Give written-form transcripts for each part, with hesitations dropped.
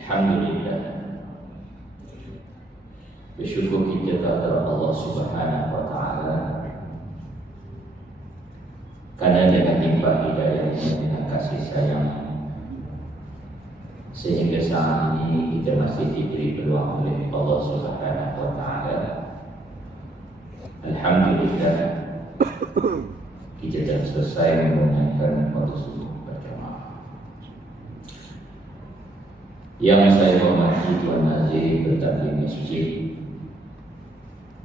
Alhamdulillah, bersyukur kita kepada Allah Subhanahu wa Ta'ala karena dengan limpah hidayahnya dan kasih sayang sehingga saat ini kita masih diberi peluang oleh Allah Subhanahu wa Ta'ala. Alhamdulillah, kita telah selesai menunaikan waktu subuh berjamaah. Yang saya hormati Tuan Nazir Bertaklim Masjid,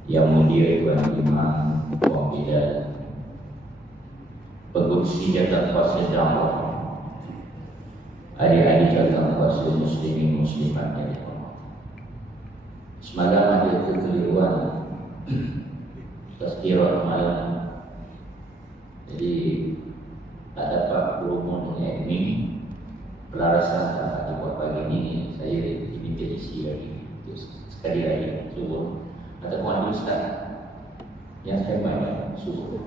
Yang Mulia Tuan Imam Puan Bilal, pengurusi jawatan kuasa dakwah, adik-adik jawatan kuasa muslimin muslimat yang dihormati. Semalam ada kekeliruan tazkirah malam, jadi tak dapat berhubung dengan admin. Pelarasan tak dibuat pagi ini, saya diminta isi lagi sekali lagi subuh ataupun ada ustaz yang saya main subuh.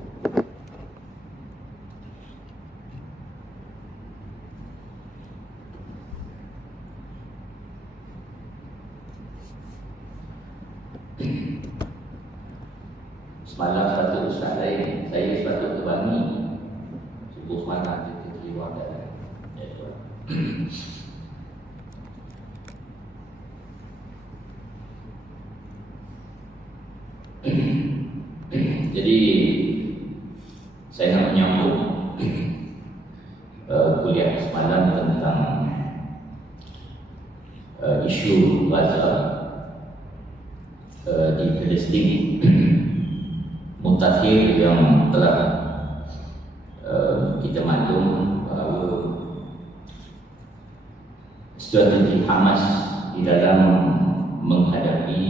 Semalam satu ustaz lain, saya sepatut terbangi subuh semalam kita terlibat dan jadi saya nak menyambung kuliah semalam tentang isu Gaza di Palestin. Mutakhir yang telah kita maklum bahawa strategi Hamas di dalam menghadapi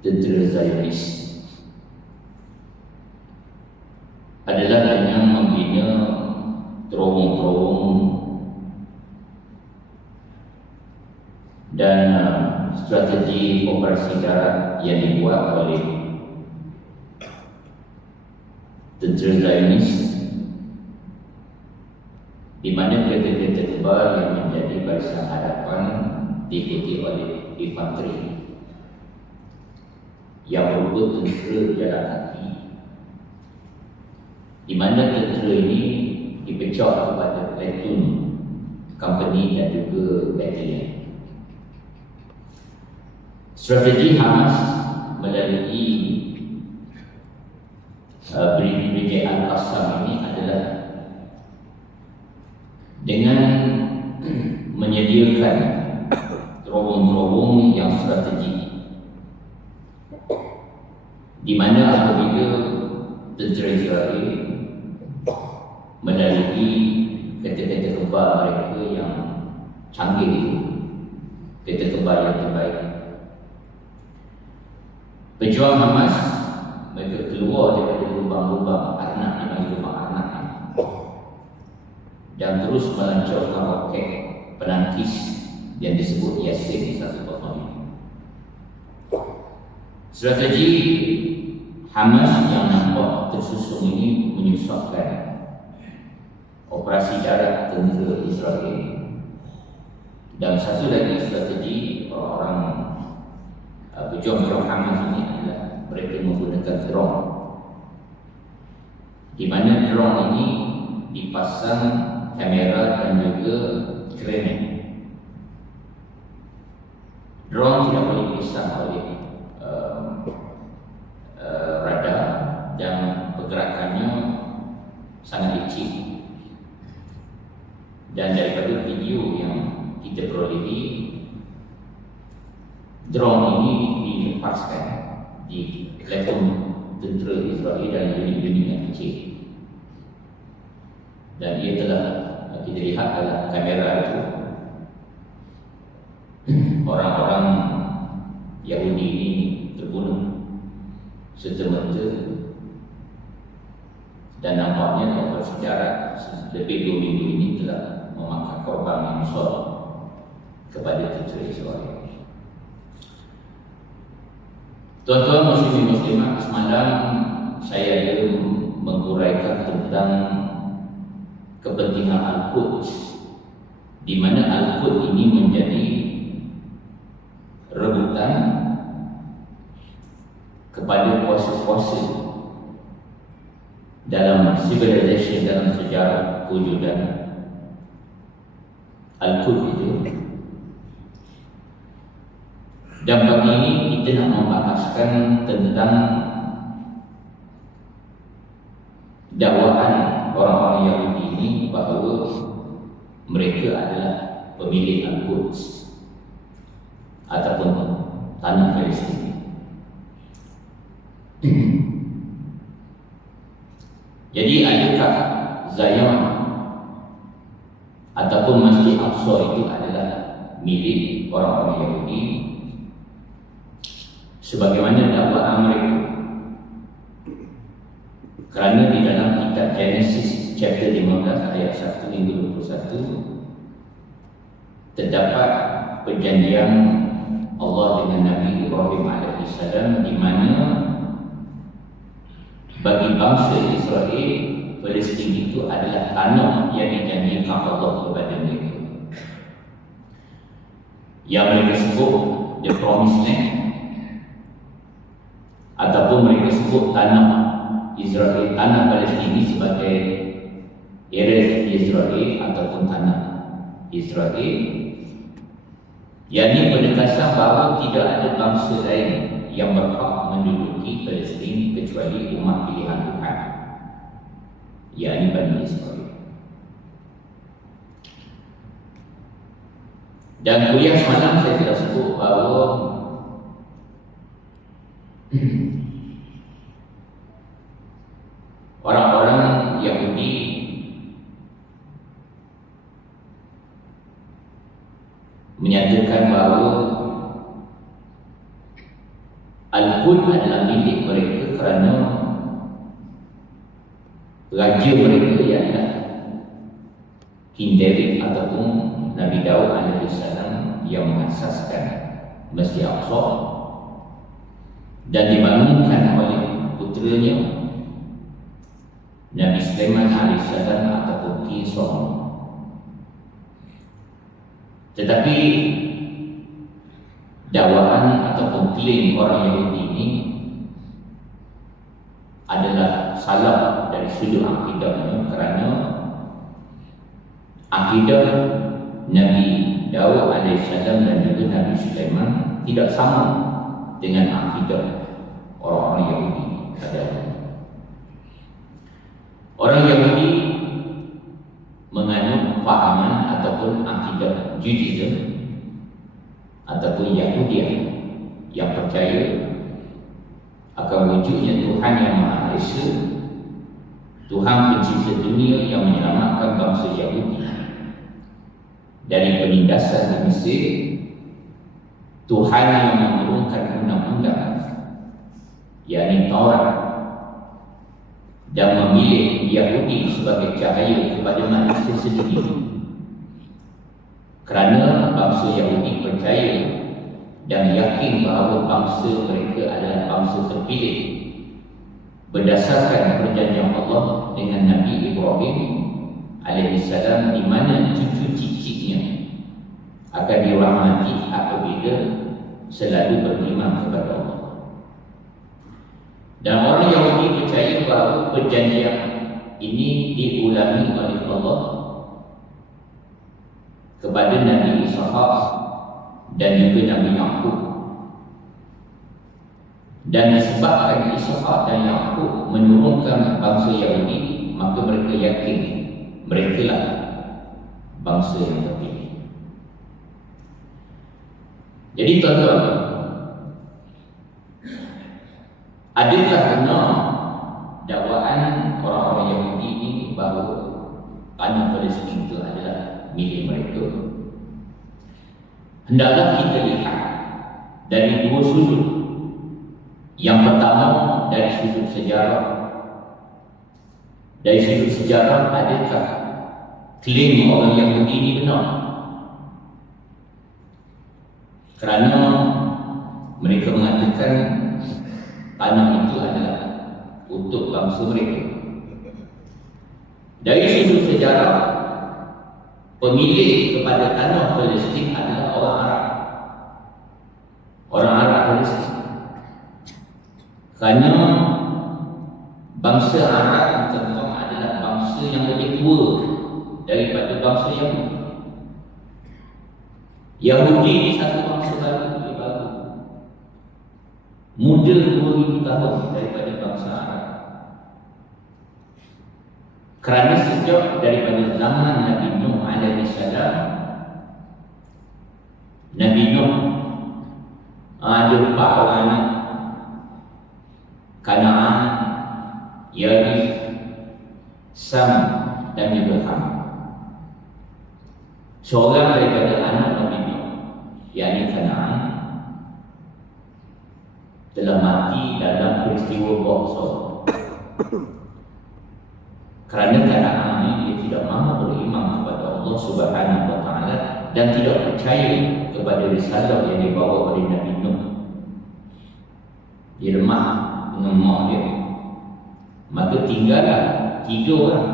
tentera Zionis adalah dengan membina terowong-terowong dan strategi operasi darat yang dibuat oleh tentera Zionis, di mana kereta-kereta tebal yang menjadi barisan hadapan diikuti oleh infanteri yang berupa tentera jalan kaki, di mana tentera ini dipecah kepada platoon, company dan juga battalion. Strategi Hamas melalui Brigade Al-Qassam ini adalah dengan menyediakan terowong-terowong yang strategik, di mana apabila tentera Israel melalui kereta-kereta kebal mereka yang canggih itu, kereta kebal yang terbaik, pejuang Hamas mereka keluar daripada lubang-lubang anak yang lubang anak dan terus melancarkan roket penangkis yang disebut Yasin 105. Strategi Hamas yang nampak tersusun ini menyusahkan operasi darat tentera Israel. Dan satu lagi strategi orang pejuang Hamas ini adalah mereka menggunakan drone, di mana drone ini dipasang kamera dan juga grenade. Drone tidak boleh dipasang oleh radar dan pergerakannya sangat licin. Dan daripada video yang kita perolehi, drone ini dilepaskan di platform tentera Israel dan unit-unit yang kecil, dan ia telah kita lihat dalam kamera itu orang-orang Yahudi ini terbunuh serta-merta, dan nampaknya dalam sejarah lebih 2 minggu ini telah memakan korban yang besar kepada tentera Israel. Tuan-tuan muslimin muslimat, semalam saya ada menguraikan tentang kepentingan Al-Quds di mana Al-Quds ini menjadi rebutan kepada puasa-puasa dalam civilization, dalam sejarah kewujudan Al-Quds itu. Dan pagi ini kita nak membahaskan tentang dakwaan orang-orang Yahudi ini bahawa mereka adalah pemilik Al-Quds ataupun tanah Palestin. Jadi adakah Zion ataupun Masjid Aqsa itu adalah milik orang-orang Yahudi sebagaimana dakwaan mereka? Kerana di dalam kitab Genesis chapter 15 ayat 1 hingga 21 terdapat perjanjian Allah dengan Nabi Ibrahim AS, di mana bagi bangsa Israel, Palestin itu adalah tanah yang dijanjikan Allah kepada mereka, yang mereka sebut the promised land, ataupun mereka sebut tanah Israel, tanah Palestin ini sebagai Eretz Israel ataupun tanah Israel. Yang ini berdasar bahawa tidak ada bangsa lain yang berhak menduduki Palestin kecuali umat pilihan Tuhan, yakni Bani Israel. Dan kuliah semalam saya telah sebut bahawa orang-orang Yahudi menyatakan bahawa Al-Quds adalah milik mereka kerana raja mereka ialah King David ataupun Nabi Daud AS yang mengasaskan Masjid Aqsa dan dibangunkan oleh puteranya Nabi Sulaiman AS ataupun King Solomon. Tetapi dakwaan ataupun klaim orang Yahudi ini adalah salah dari sudut akidahnya, kerana akidah Nabi Daud AS dan juga Nabi Sulaiman tidak sama dengan akidah orang-orang Yahudi pada orang Yahudi menganut fahaman ataupun akidah Judaism ataupun Yahudiyah yang percaya akan wujudnya Tuhan yang Maha Esa, Tuhan pencipta dunia yang menyelamatkan bangsa Yahudi dari penindasan di Mesir, Tuhan yang menurunkan undang-undang yakni Taurat dan memilih Yahudi sebagai cahaya kepada manusia sendiri, kerana bangsa Yahudi percaya dan yakin bahawa bangsa mereka adalah bangsa terpilih berdasarkan perjanjian Allah dengan Nabi Ibrahim AS, di mana cucu cicitnya akan dirahmati apabila selalu beriman kepada Allah. Dan orang Yahudi percaya bahawa perjanjian ini diulangi oleh Allah kepada Nabi Ishaq dan juga Nabi Yaqub. Dan disebabkan Ishaq dan Yaqub menurunkan bangsa Yahudi, maka mereka yakin mereka lah bangsa yang terpilih. Jadi tuan-tuan, adakah benar dakwaan orang-orang Yahudi ini bahawa tanah Palestin itu adalah milik mereka? Hendaklah kita lihat dari dua sudut. Yang pertama, dari sudut sejarah. Dari sudut sejarah, adakah klaim orang Yahudi ini benar? Kerana mereka mengatakan tanah itu adalah untuk bangsa mereka. Dari sudut sejarah, pemilik kepada tanah Palestin adalah orang Arab. Orang Arab Palestin. Kerana bangsa Arab tuan-tuan adalah bangsa yang lebih tua daripada bangsa Yahudi. Yahudi ni satu bangsa lebih baru, muda 2000 tahun daripada bangsa Arab. Kerana sejak daripada zaman Nabi Nuh alaihi salam, Nabi Nuh ada 4 orang anak, Kanaan, Yarif, Sam dan juga Ham. Seorang daripada anak Nabi Nuh, yakni Kanaan, telah mati dalam peristiwa bangsa. Kerana Kanaan ini dia tidak mahu beriman kepada Allah Subhanahu wa taala dan tidak percaya kepada risalah yang dibawa oleh Nabi Nuh. Dia lemah dengan mak dia. Maka tinggallah 3 orang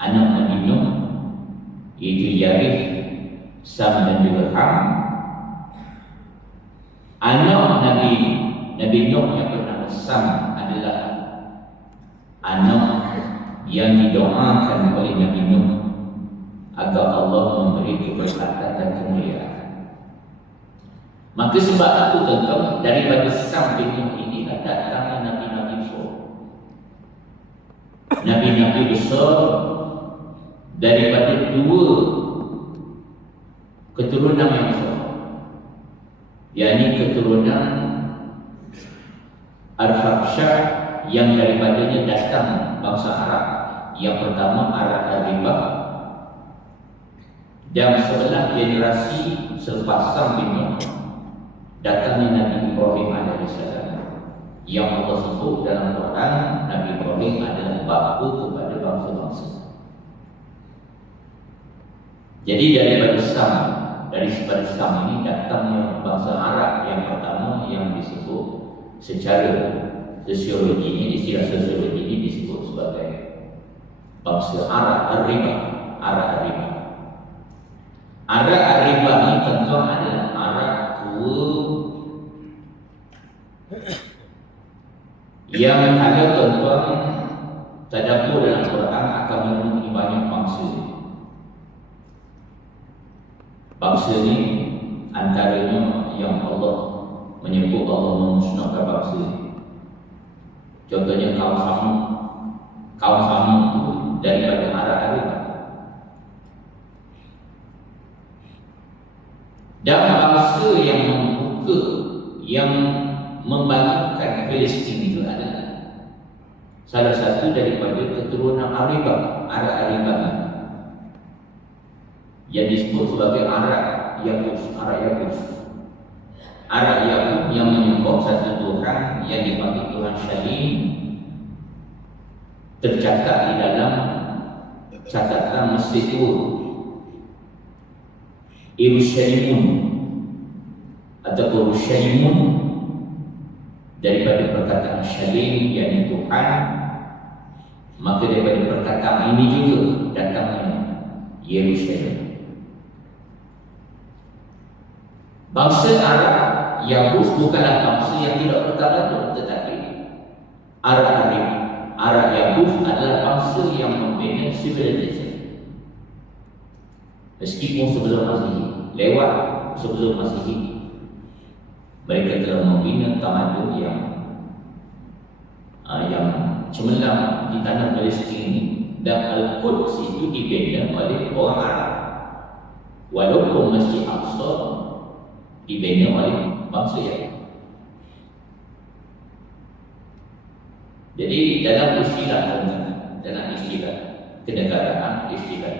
anak Nabi Nuh, iaitu Yarif, Sam dan juga Ham. Anak Nabi Nuh yang bernama Sam adalah anak yang didoakan oleh Nabi Nuh agar Allah memberi keberkatan dan kemuliaan. Maka sebab itu tuan-tuan, daripada Sam bin Nuh ini datangnya Nabi-Nabi besar. Nabi-Nabi besar daripada 2 keturunan yang besar, yakni keturunan Al-Faksyah yang daripadanya datang bangsa Arab. Yang pertama Arab Aribah, dan sebelah generasi selepas Sam bin Nuh datangnya Nabi Ibrahim alaihissalam, yang Allah sebut dalam Quran Nabi Ibrahim adalah bapa kepada bangsa-bangsa. Jadi daripada Sam ini datangnya bangsa Arab yang pertama, yang disebut secara sosiologi ini, istilah sosiologi ini disebut sebagai bangsa Arab Aribah. Arab Aribah ini tentu adalah Arab tua yang kalau tuan-tuan tadabbur dalam Quran akan menemui banyak bangsa. Bangsa ni antaranya yang Allah menyebut Allah memusnahkan bangsa. Contohnya kaum Samud itu daripada Arab Aribah. Dan bangsa yang membuka, yang membangunkan Palestin itu adalah salah satu daripada keturunan Arab Aribah yang disebut sebagai Arab Yaqub yang menyembah satu Tuhan yang dipanggil Tuhan Syalim, tercatat di dalam catatan Mesir Yerusalem ataupun Syalimun, daripada perkataan Syalim yakni Tuhan. Maka daripada perkataan ini juga datangnya Yerusalem. Bangsa Arab Yahud bukanlah bangsa yang tidak bertamadun, tetapi Arab Yahud adalah bangsa yang membina civilization. Meskipun sebelum Masehi mereka telah membina tamadun yang cemerlang di tanah Palestin ini, dan Al-Quds itu dibina oleh orang Arab, walaupun Masjid Aqsa dibina oleh bangsa Yahudi. Jadi dalam istilah kenegaraan, istilah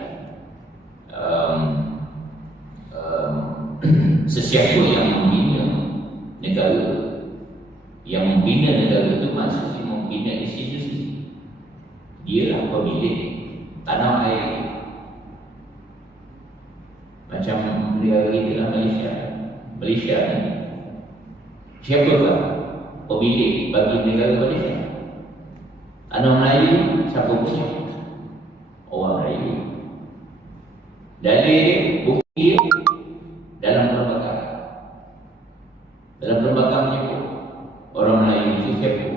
sesiapa yang membina negara, itu maksudnya membina institusi. Dia pemilik tanah air. Macam negara kita dalam Malaysia ni, siapakah pemilik bagi negara Malaysia? Tanah Melayu siapa punya? Orang Melayu. Dalil bukti dalam perlembagaan. Dalam perlembagaan menyebut orang Melayu itu siapa?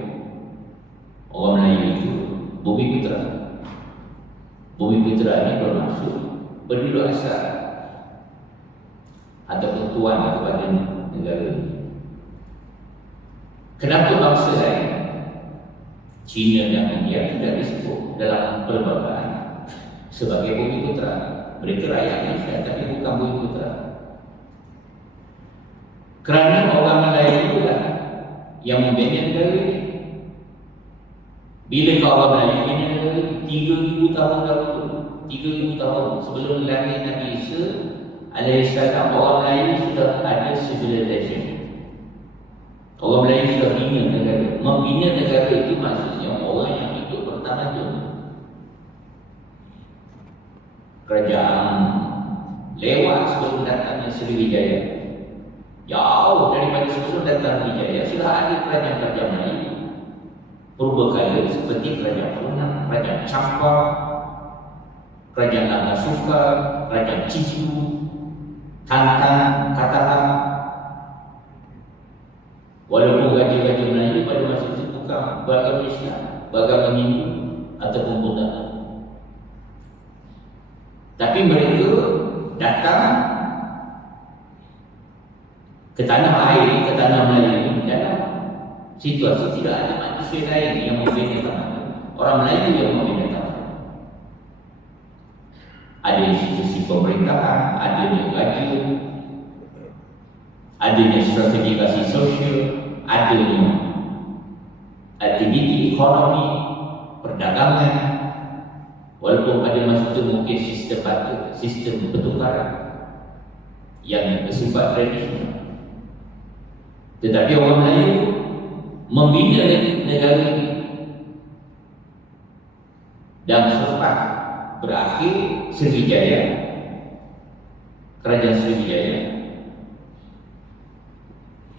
Orang Melayu itu Bumi Putra. Bumi Putra ini bermaksud penduduk asal ataupun tuan kepada negara ini. Kenapa bangsa lain, China dan India, tidak disebut dalam perlembagaan sebagai Bumi Putra? Mereka rakyat Malaysia tapi bukan Bumi Putra. Kerana orang Melayu itulah yang membina negara ini. Bila orang Melayu bina negara ini 3,000 tahun dahulu, 3,000 tahun sebelum lahir Nabi Isa alaihissalam, orang Melayu sudah ada civilization. Orang Melayu sudah bina negara. Membina negara itu maksudnya orang yang hidup bertamadun. Kerajaan lewat sebelum datangnya Sriwijaya. Jauh daripada sebelum datang Sriwijaya sudah ada kerajaan-kerajaan Melayu. Purbakala seperti kerajaan Punan, kerajaan Champa, kerajaan Nagasuka, kerajaan Cicu, Tantan, Katahan. Walaupun raja-raja Melayu pada masa itu bukan beragama Islam, beragama Hindu ataupun Buddha, tapi mereka datang ke tanah air, ke tanah Melayu ini dalam situasi tidak ada manusia lain yang membina tanah. Orang Melayu yang membina tanah. Ada institusi pemerintahan, adanya raja, adanya stratifikasi sosial, adanya aktiviti ekonomi, perdagangan. Walaupun pada masa itu mungkin sistem pertukaran yang bersifat tradisional, tetapi orang Melayu membina negara ini. Dan selepas berakhir Sriwijaya, kerajaan Sriwijaya,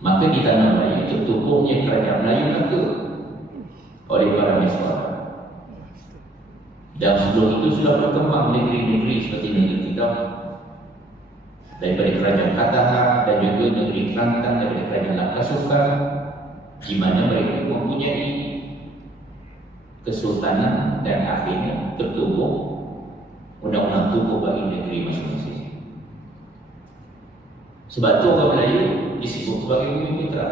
maka di tanah Melayu tertubuhnya kerajaan Melayu Melaka oleh para Mesra. Dan sebelum itu sudah berkembang negeri-negeri seperti negeri Tidal, daripada kerajaan Katahan dan juga negeri Kelantan daripada kerajaan Lakasuka, di mana mereka mempunyai kesultanan dan akhirnya tertubuh undang-undang tubuh bagi negeri masing-masing. Sebab itu orang Melayu disebut sebagai Bumi Putra.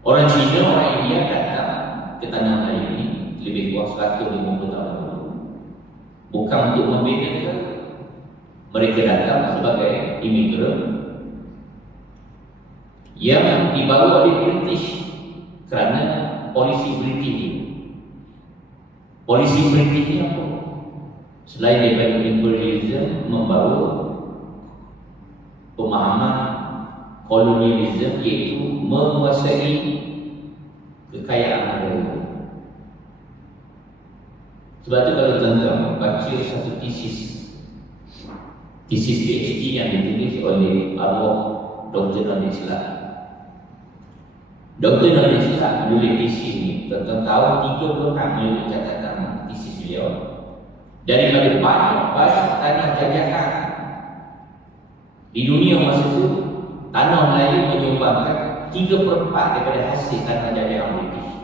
Orang Cina, orang India datang ke tanah Melayu ini lebih kurang 150 tahun dulu, bukan untuk membina negara. Mereka datang sebagai imigran yang dibawa oleh British kerana polisi British. Polisi British ni apa? Selain daripada imperialism, membawa pemahaman kolonialism, iaitu menguasai kekayaan negara. Sebab itu kalau tuan-tuan baca satu tesis PhD yang ditulis oleh arwah Dr. Nadir Islam. Dr. Nadir Islam menulis tesis ini tentang tahun 36 menulis catatan tesis beliau. Daripada banyak tanah jajahan di dunia masa itu, tanah Melayu menyumbangkan 3/4 daripada hasil tanah jajahan British.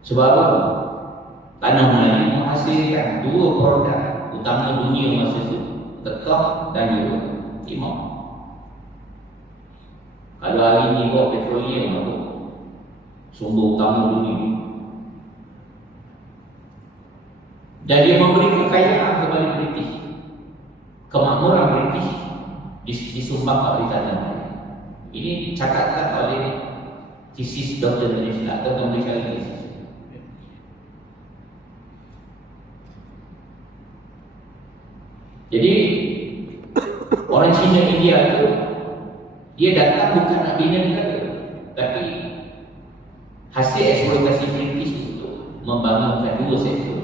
Sebab apa? Tanah Melayu menghasilkan 2 produk utama dunia masa itu, tekak dan juga timah. Kalau hari ini bawa petroleum apa? Sumber utama dunia. Dan dia memberi kekayaan kepada British. Kemakmuran British disumbangkan oleh tanah Melayu. Ini catatan oleh tesis Dr. Nadir Islam atau pemberian tesis. Jadi orang Cina India itu dia datang bukan nak bina negara, tapi hasil eksploitasi British untuk membangunkan 2 sektor.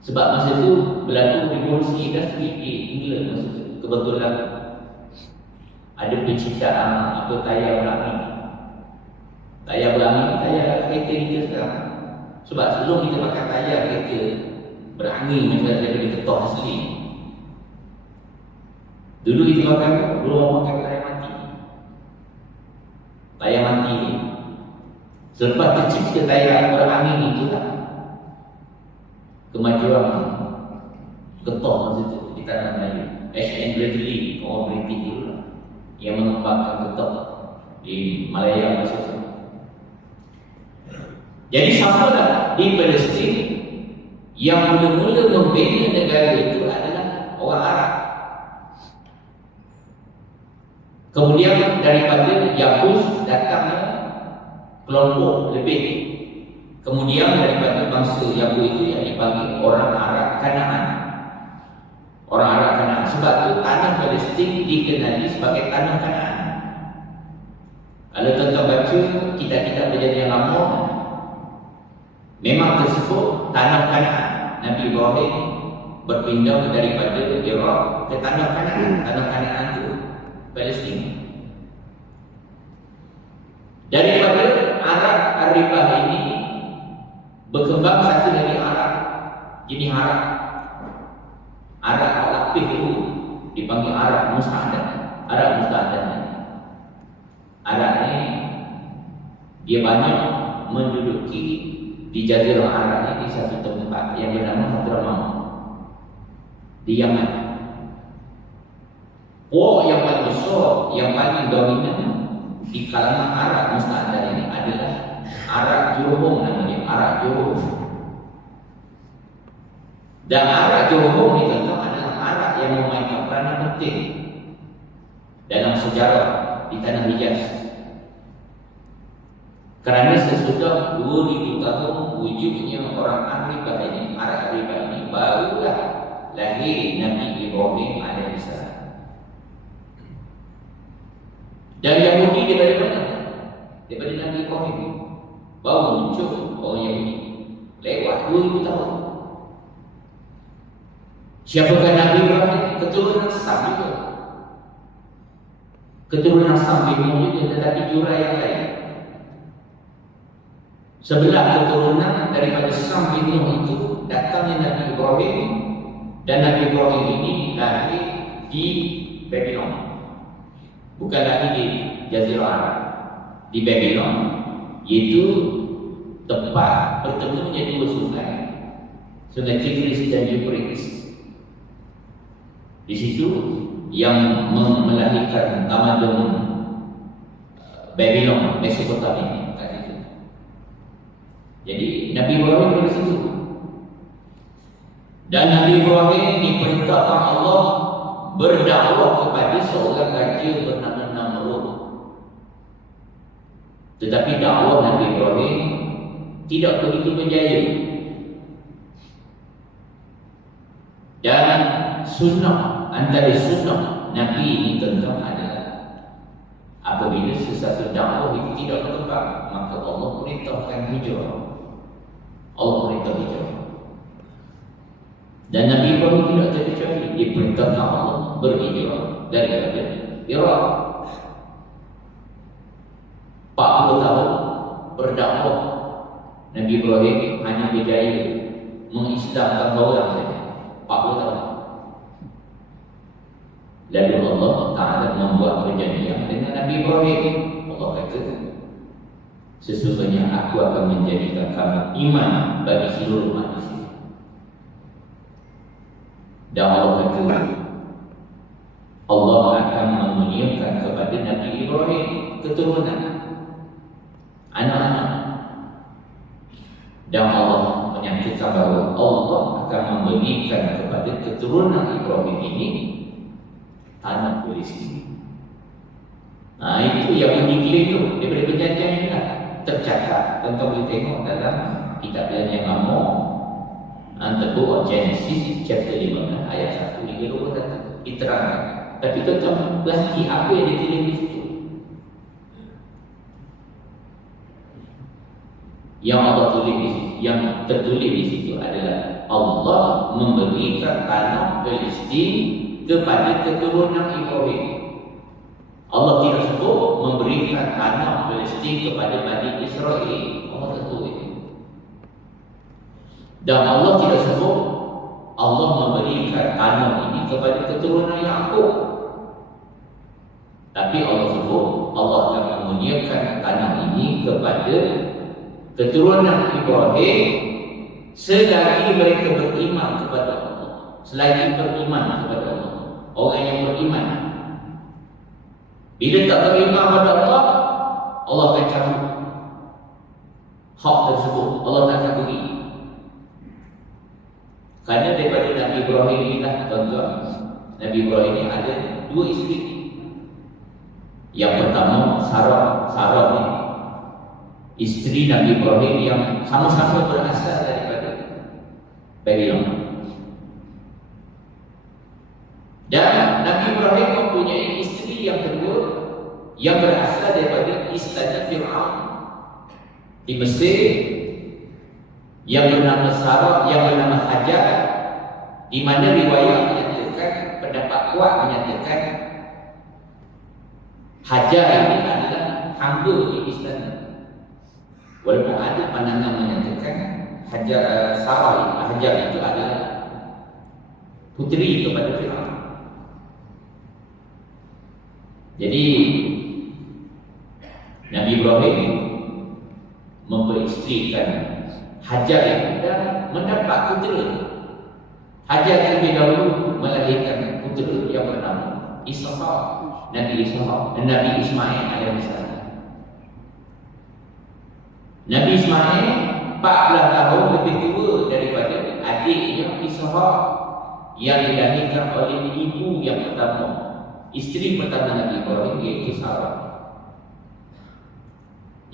Sebab masa itu berlaku revolusi industri di England masa itu. Kebetulan ada penciptaan tayar berangi. Tayar berangi, tayar kereta kita sekarang. Sebab sebelum kita pakai tayar kereta berangin macam daripada ketok asli. Dulu kita pakai belum pakai tayar mati. Tayar mati ni. Selepas tercipta tayar berangin itulah kemajuan ketok masa itu di tanah Melayu. H.N. Bradley, orang British dulu lah, yang mengembangkan ketok di Malaya masa itu. Jadi sampalah di Palestin yang mula-mula membina negara itu adalah orang Arab. Kemudian daripada Yabus datangnya kelompok lebih. Kemudian daripada bangsa Yabus itu yang dipanggil orang Arab Kanaan. Orang Arab Kanaan. Sebab itu tanah Palestin dikenali sebagai tanah Kanaan. Kalau tuan-tuan baca kitab-kitab perjanjian lama, memang tersebut tanah Kanaan. Nabi Ibrahim berpindah daripada Iraq ke tanah Kanaan. Tanah Kanaan itu Palestin. Daripada Arab Arifah ini berkembang satu lagi Arab, jenis Arab. Arab Al-Aqih itu dipanggil Arab Musta'adan. Arab Musta'adan. Arab ini dia banyak menduduki di Jazirah Arab ini di satu tempat yang bernama Hadramaut di Yaman. Yang paling besar, yang paling dominan di kalangan Arab Musta'adan ini adalah Arab Jurhum, namanya Arab Jurhum. Dan Arab Jurhum ini tentu adalah Arab yang memainkan peranan penting dalam sejarah di tanah Hijaz. Kerana sesudah 2000 tahun wujudnya orang Arifah ini, Arab Arifah ini, barulah lahir Nabi Ibrahim alaihissalam. Dan Yahudi dia dari mana? Daripada Nabi Ibrahim. Baru muncul orang Yahudi. Lewat 2000 tahun. Siapakah Nabi Ibrahim? Keturunan Sam juga. Keturunan Sam bingung juga, tetapi jurai yang lain. Sebelah keturunan daripada Sam bingung itu datangnya Nabi Ibrahim. Dan Nabi Ibrahim ini lahir di Babylon. Bukan lagi di Jazirah Arab, di Babylon, iaitu tempat bertemunya dua sungai, Sungai Tigris dan Euphrates. Di situ yang melahirkan tamadun Babylon, Mesopotamia kat situ. Jadi Nabi Ibrahim dari situ. Dan Nabi Ibrahim diperintahkan Allah berdakwah kepada seorang raja bernama Namrud. Tetapi dakwah Nabi Ibrahim tidak begitu berjaya. Dan sunnah, antara sunnah Nabi ini tentang adalah apabila sesuatu dakwah itu tidak berkembang, maka Allah perintahkan hijrah. Allah perintah hijrah. Dan Nabi Ibrahim tidak terkecuali, diperintahkan Allah berhijrah daripada Iraq. 40 tahun berdakwah Nabi Ibrahim hanya berjaya mengislamkan orang saja. 40 tahun. Lalu Allah Ta'ala membuat perjanjian dengan Nabi Ibrahim. Allah kata, sesungguhnya aku akan menjadikan kamu iman bagi seluruh manusia. Dan Allah kata, Allah akan memulyakan kepada Nabi Ibrahim keturunan, anak-anak. Dan Allah menyatakan bahawa Allah akan memberikan kepada keturunan Ibrahim ini tanah Palestin. Nah, itu yang diklaim tu daripada perjanjian ini lah. Tercatat, tuan-tuan boleh tengok dalam kitab perjanjian lama, Buku Genesis chapter 15 ayat 1 hingga 21 diterangkan. Tapi tuan-tuan perhati apa yang ditulis di situ. Yang Allah tulis di situ, yang tertulis di situ adalah Allah memberikan tanah Palestin kepada keturunan Ibrahim. Allah tidak sebut memberikan tanah Palestin kepada Bani Israel. Allah tertulis. Dan Allah tidak sebut Allah memberikan tanah ini kepada keturunan Yakub, tapi Allah sebut Allah akan mengurniakan tanah ini kepada keturunan Ibrahim selagi mereka beriman kepada Allah. Selagi beriman kepada Allah, orang yang beriman. Bila tak beriman kepada Allah, Allah akan cabut hak tersebut, Allah tak akan beri. Kerana daripada Nabi Ibrahim ini lah, tuan-tuan, Nabi Ibrahim ini ada dua isteri. Yang pertama Sarah ni, isteri Nabi Ibrahim yang sama-sama berasal daripada Babylon. Dan Nabi Ibrahim mempunyai isteri yang kedua yang berasal daripada istana Fir'aun di Mesir, yang bernama Sarah, yang bernama Hajar, di mana riwayat menyatakan, pendapat kuat menyatakan Hajar ini adalah hamba di istana. Walaupun ada pandangan menyatakan Hajar itu adalah puteri kepada Fir'aun. Jadi Nabi Ibrahim memperistrikan Hajar ini dan mendapat putera. Hajar terlebih dahulu melahirkan putera yang bernama Ishaq, Nabi Ishaq dan Nabi Ismail alaihissalam. Nabi Ismail 14 tahun lebih tua daripada adiknya Ishaq yang dilahirkan oleh ibu yang pertama, isteri pertama Nabi Ibrahim, iaitu Sarah.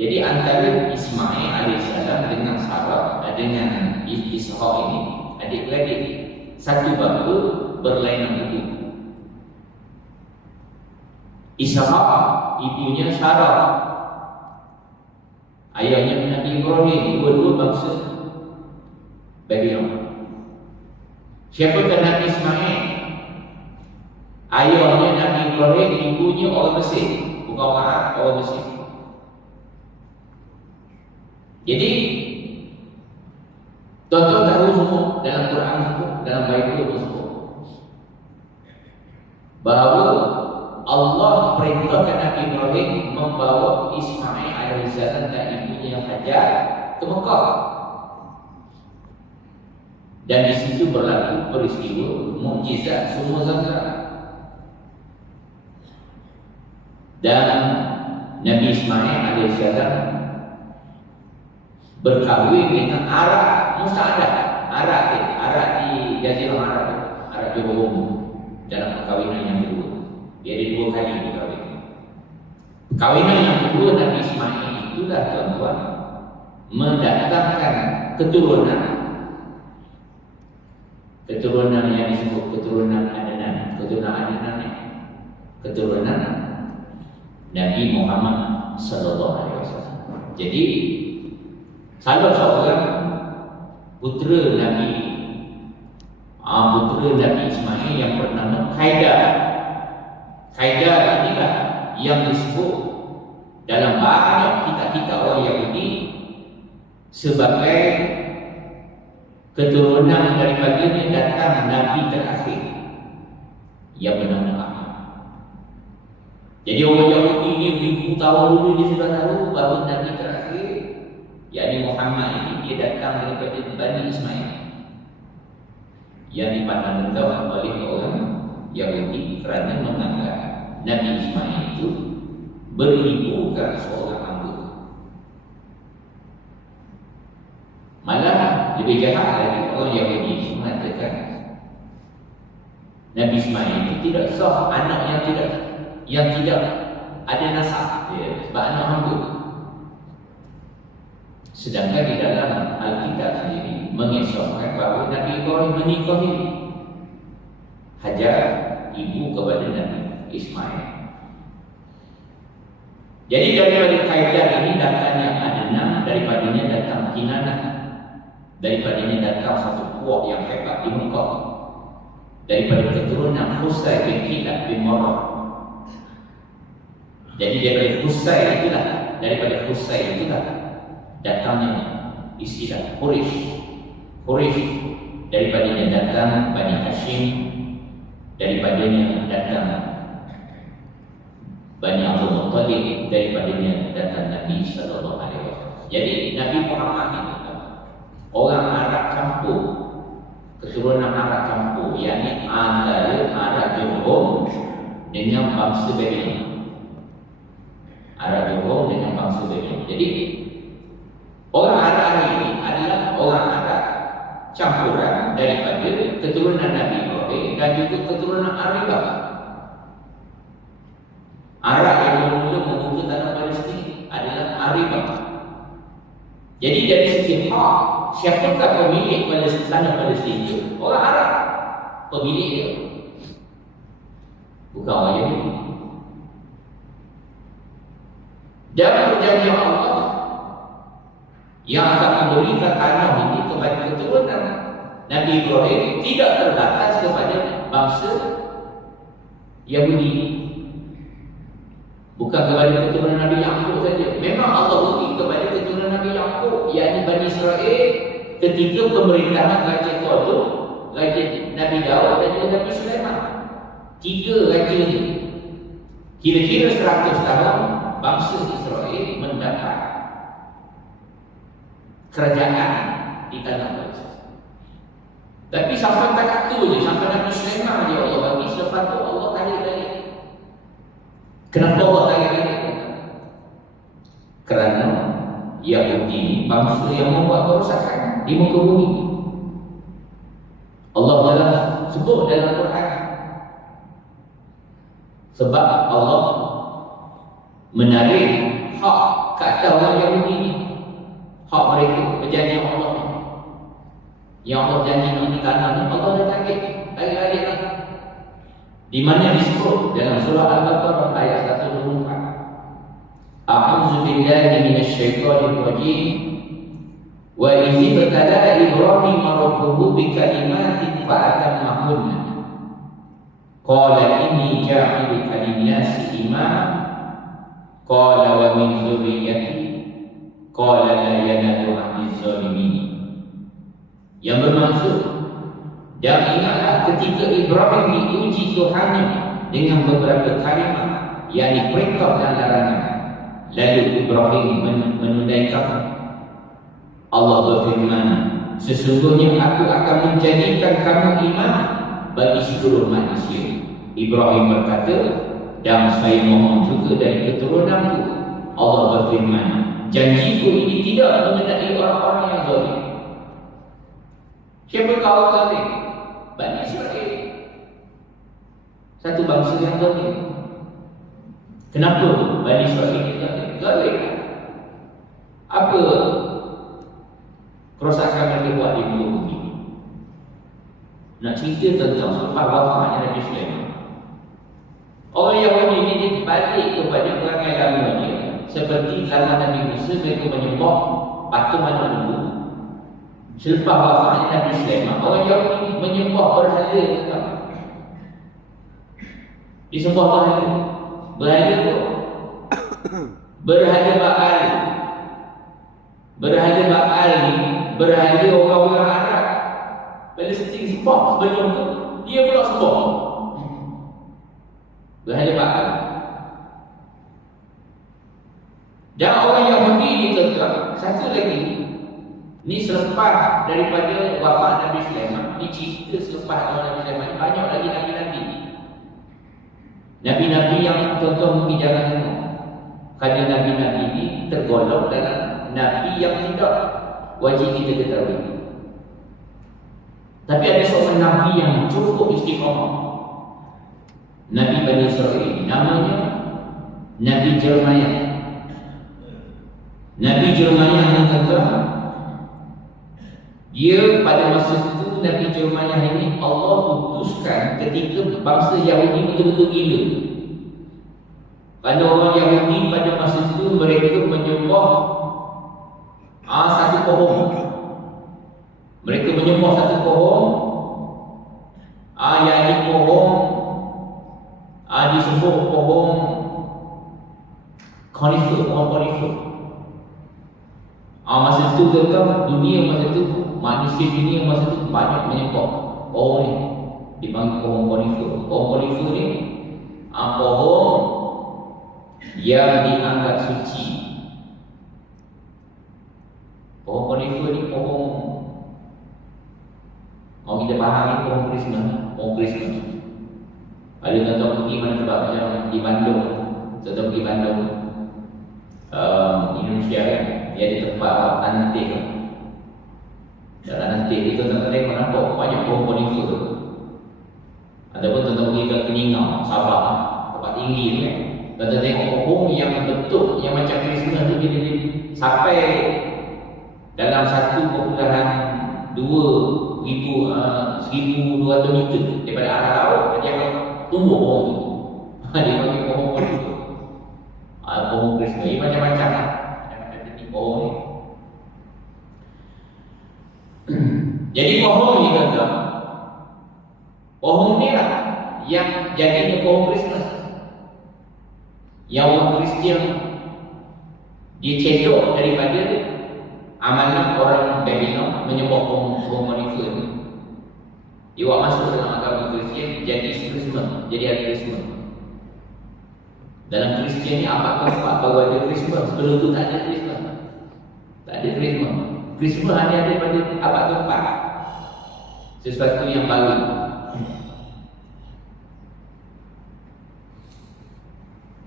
Jadi antara Ismail alaihissalam dengan Sarah, dengan Ishaq ini adik-beradik, satu bapa berlainan ibu. Ishaq ibunya Sarah, ayahnya Nabi Ibrahim, dua-dua bangsa Babylon. Siapakah Nabi Ismail? Ayahnya Nabi Ibrahim, ibunya orang Mesir, bukan orang Arab, orang Mesir. Jadi tuan-tuan tahu semua dalam Quran itu, dalam Bible itu semua, bahawa Allah perintahkan Nabi Ibrahim membawa Ismail alaihissalam dan ibunya Hajar ke Mekah. Dan di situ berlaku peristiwa mukjizat sumur Zamzam. Dan Nabi Ismail alaihissalam berkahwin dengan Arab Musa'adah. Arab di Jazirah Arab, Arab Johor Bahru, dalam perkahwinan yang kedua. Dia ada 2 kali berkahwin. Perkahwinan yang kedua Nabi Ismail itulah, tuan-tuan, mendatangkan keturunan yang disebut keturunan Adnan, keturunan Nabi Muhammad sallallahu alaihi wasallam. Jadi salah seorang putera Nabi Ismail yang bernama Haidar. Haidar inilah yang disebut dalam banyak kitab-kitab orang Yahudi sebagai keturunan daripadanya datang Nabi terakhir yang bernama Ahmad. Jadi orang Yahudi ni ribu tahun dulu dia sudah tahu bahawa Nabi terakhir, yakni Muhammad ini, dia datang daripada Bani Ismail, yang dipandang rendah oleh orang Yahudi kerana menganggap Nabi Ismail itu beribukan seorang hamba. Malah lebih jahat lagi, orang Yahudi mengatakan Nabi Ismail itu tidak sah, anak yang tidak ada nasab, sebab anak hamba. Sedangkan di dalam Alkitab sendiri mengisahkan bahawa Nabi Ibrahim menikahi Hajar, ibu kepada Nabi Ismail. Jadi daripada Haidar ini datangnya Adnan, daripadanya datang Kinanah, daripadanya datang satu puak yang hebat di Mekah, daripada keturunan Husay bin Kilab bin Marah. Jadi daripada Husay itulah datangnya istilah Quraisy. Quraisy, daripadanya datang Bani Hashim, daripadanya datang Bani Abdul Muttalib, daripadanya datang Nabi sallallahu alaihi wasallam. Jadi Nabi Muhammad itu orang Arab campur, keturunan Arab campur, yakni antara Arab Jurhum dengan bangsa Bani. Arab Jurhum dengan bangsa Bani. Jadi orang Arab ini adalah orang Arab campuran daripada keturunan Nabi Ibrahim dan juga keturunan Arab. Arab yang mula membuka tanah Palestin adalah Arab. Jadi dari segi hak, siapakah pemilik tanah Palestin itu? Orang Arab pemilik dia, bukan orang Yahudi. Dan perjanjian Allah yang akan memberikan tanah ini kepada keturunan Nabi Ibrahim tidak terbatas kepada bangsa Yahudi, bukan kepada keturunan Nabi Yaqub saja. Memang Allah beri kepada keturunan Nabi Yaqub, yakni Bani Israel, ketika pemerintahan Raja Qadun, Raja Nabi Daud dan juga Nabi Sulaiman. 3 raja ini. Kira-kira 100 tahun bangsa Israel mendapat kerajaan di tanah Palestin. Tapi sampai takat tu je, sampai Nabi Sulaiman je Allah bagi. Selepas tu Allah tarik-tarik. Kenapa Allah tarik-tarik? Kerana Yahudi bangsa yang membuat kerosakan di muka bumi. Allah telah sebut dalam Quran, sebab Allah menarik hak ke atas orang Yahudi ni, hak mereka, perjanjian Allah yang Allah janji di tanah ni, Allah dah tarik lah. Di mana disebut dalam surah Al-Baqarah ayat 124, A'udzu billahi minasyaitonir rajim, wa idh ibtala Ibrahim rabbuhu bikalimatin fa'atammahunna qala inni ja'iluka lin-nasi imama qala wa min dzurriyyati qala la yanalu ahdiz zalimin. Yang bermaksud, dan ingatlah ketika Ibrahim diuji Tuhannya dengan beberapa kalimat, yakni perintah dan larangan, lalu Ibrahim menunaikan. Allah berfirman, sesungguhnya aku akan menjadikan kamu imam bagi seluruh manusia. Ibrahim berkata, dan saya mohon juga dari keturunanku. Allah berfirman, janjiku ini tidak mengenai orang-orang yang zalim. Siapa kau zalim? Bani Israel, satu bangsa yang zalim. Kenapa Bani Israel zalim? Zalim. Apa kerosakan mereka buat di muka bumi? Nak cerita tentang selepas wafatnya Nabi Sulaiman. Orang Yahudi ini balik kepada perangai lama dia. Seperti zaman Nabi Musa, mereka menyembah patung anak lembu. Selepas wafatnya Nabi Sulaiman, orang Yahudi menyembah berhala tetap. Disembah berhala. Berhala tu berhala Baal. Berhala Baal ni berhala orang-orang Arab Palestin sembah sebelum tu. Dia pula sembah berhala Baal. Dan orang Yahudi ni tetap. Satu lagi, ni selepas daripada wafat Nabi Sulaiman, ni cerita selepas Nabi Sulaiman, banyak lagi Nabi-Nabi. Nabi-Nabi yang tuan-tuan mungkin jangan tengok, kerana Nabi-Nabi ni tergolong dalam Nabi yang tidak wajib kita ketahui. Tapi ada seorang Nabi yang cukup istiqamah, Nabi Bani Israel, namanya Nabi Jeremiah. Nabi Jeremiah yang kata, dia pada masa itu, Nabi Jeremiah ini Allah putuskan ketika bangsa Yahudi betul-betul gila. Pada orang Yahudi pada masa itu, mereka menyembah satu pohon. Mereka menyembah satu pohon, yang ini pohon disebut pohon conifer, pohon conifer. Masa itu kan dunia masa itu manusia dunia masa itu banyak menyembah pohon ni, dipanggil pohon konifer. Pohon konifer ni pohon yang dianggap suci. Pohon konifer ni pohon, mau kita faham ni pohon Christmas. Pohon Christmas ada tuan-tuan pergi mana sebab macam di Bandung, tuan-tuan pergi Bandung, Indonesia kan, dia ada tempat nanti kan. Dalam nanti itu tuan-tuan tengok nampak banyak pohon konifer. Ataupun tuan-tuan pergi ke Keningau, Sabah, tempat tinggi ni kan, tuan-tuan tengok pohon yang bentuk yang macam Christmas tu bila dia sampai dalam 1,200 meter daripada arah laut, dia akan tumbuh pohon tu. Dia panggil pohon konifer. Pohon Christmas ni macam-macam lah. Macam-macam jenis pohon ni. Jadi pohon ni tuan-tuan, pohon ni lah yang jadinya pohon Christmas. Yang orang Kristian dia cedok daripada amalan orang Babylon menyembah pohon konifer ni. Dia buat masuk dalam agama Kristian jadi Christmas, jadi hari Christmas. Dalam Kristian ni apa tempat baru ada Christmas. Sebelum tu tak ada Christmas. Tak ada Christmas. Christmas hanya ada pada abad keempat. Sesuatu yang baru.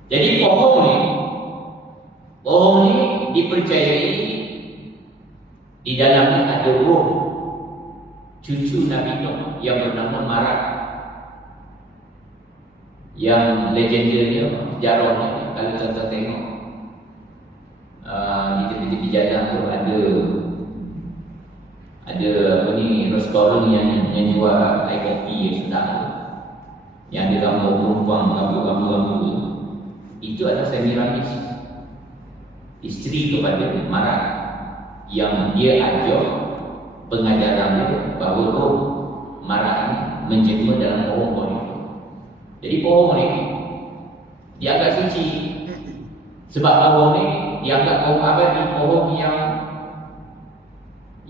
Jadi pohon ni dipercayai di dalamnya ada roh cucu Nabi Nuh yang bernama Marak. Yang legendarnya, sejarahnya, kalau tuan-tuan tengok di tepi-tepi jalan tu ada apa ni, restoran yang jual air kopi yang sedap tu, yang ada gambar perempuan, gambar-gambar tu. Itu adalah Semiramis, isteri kepada Marak, yang dia ajar pengajaran dia bahawa roh Marak ni menjelma dalam pohon konifer. Jadi pohon ni dianggap suci sebab pohon ni dianggap pohon abadi, pohon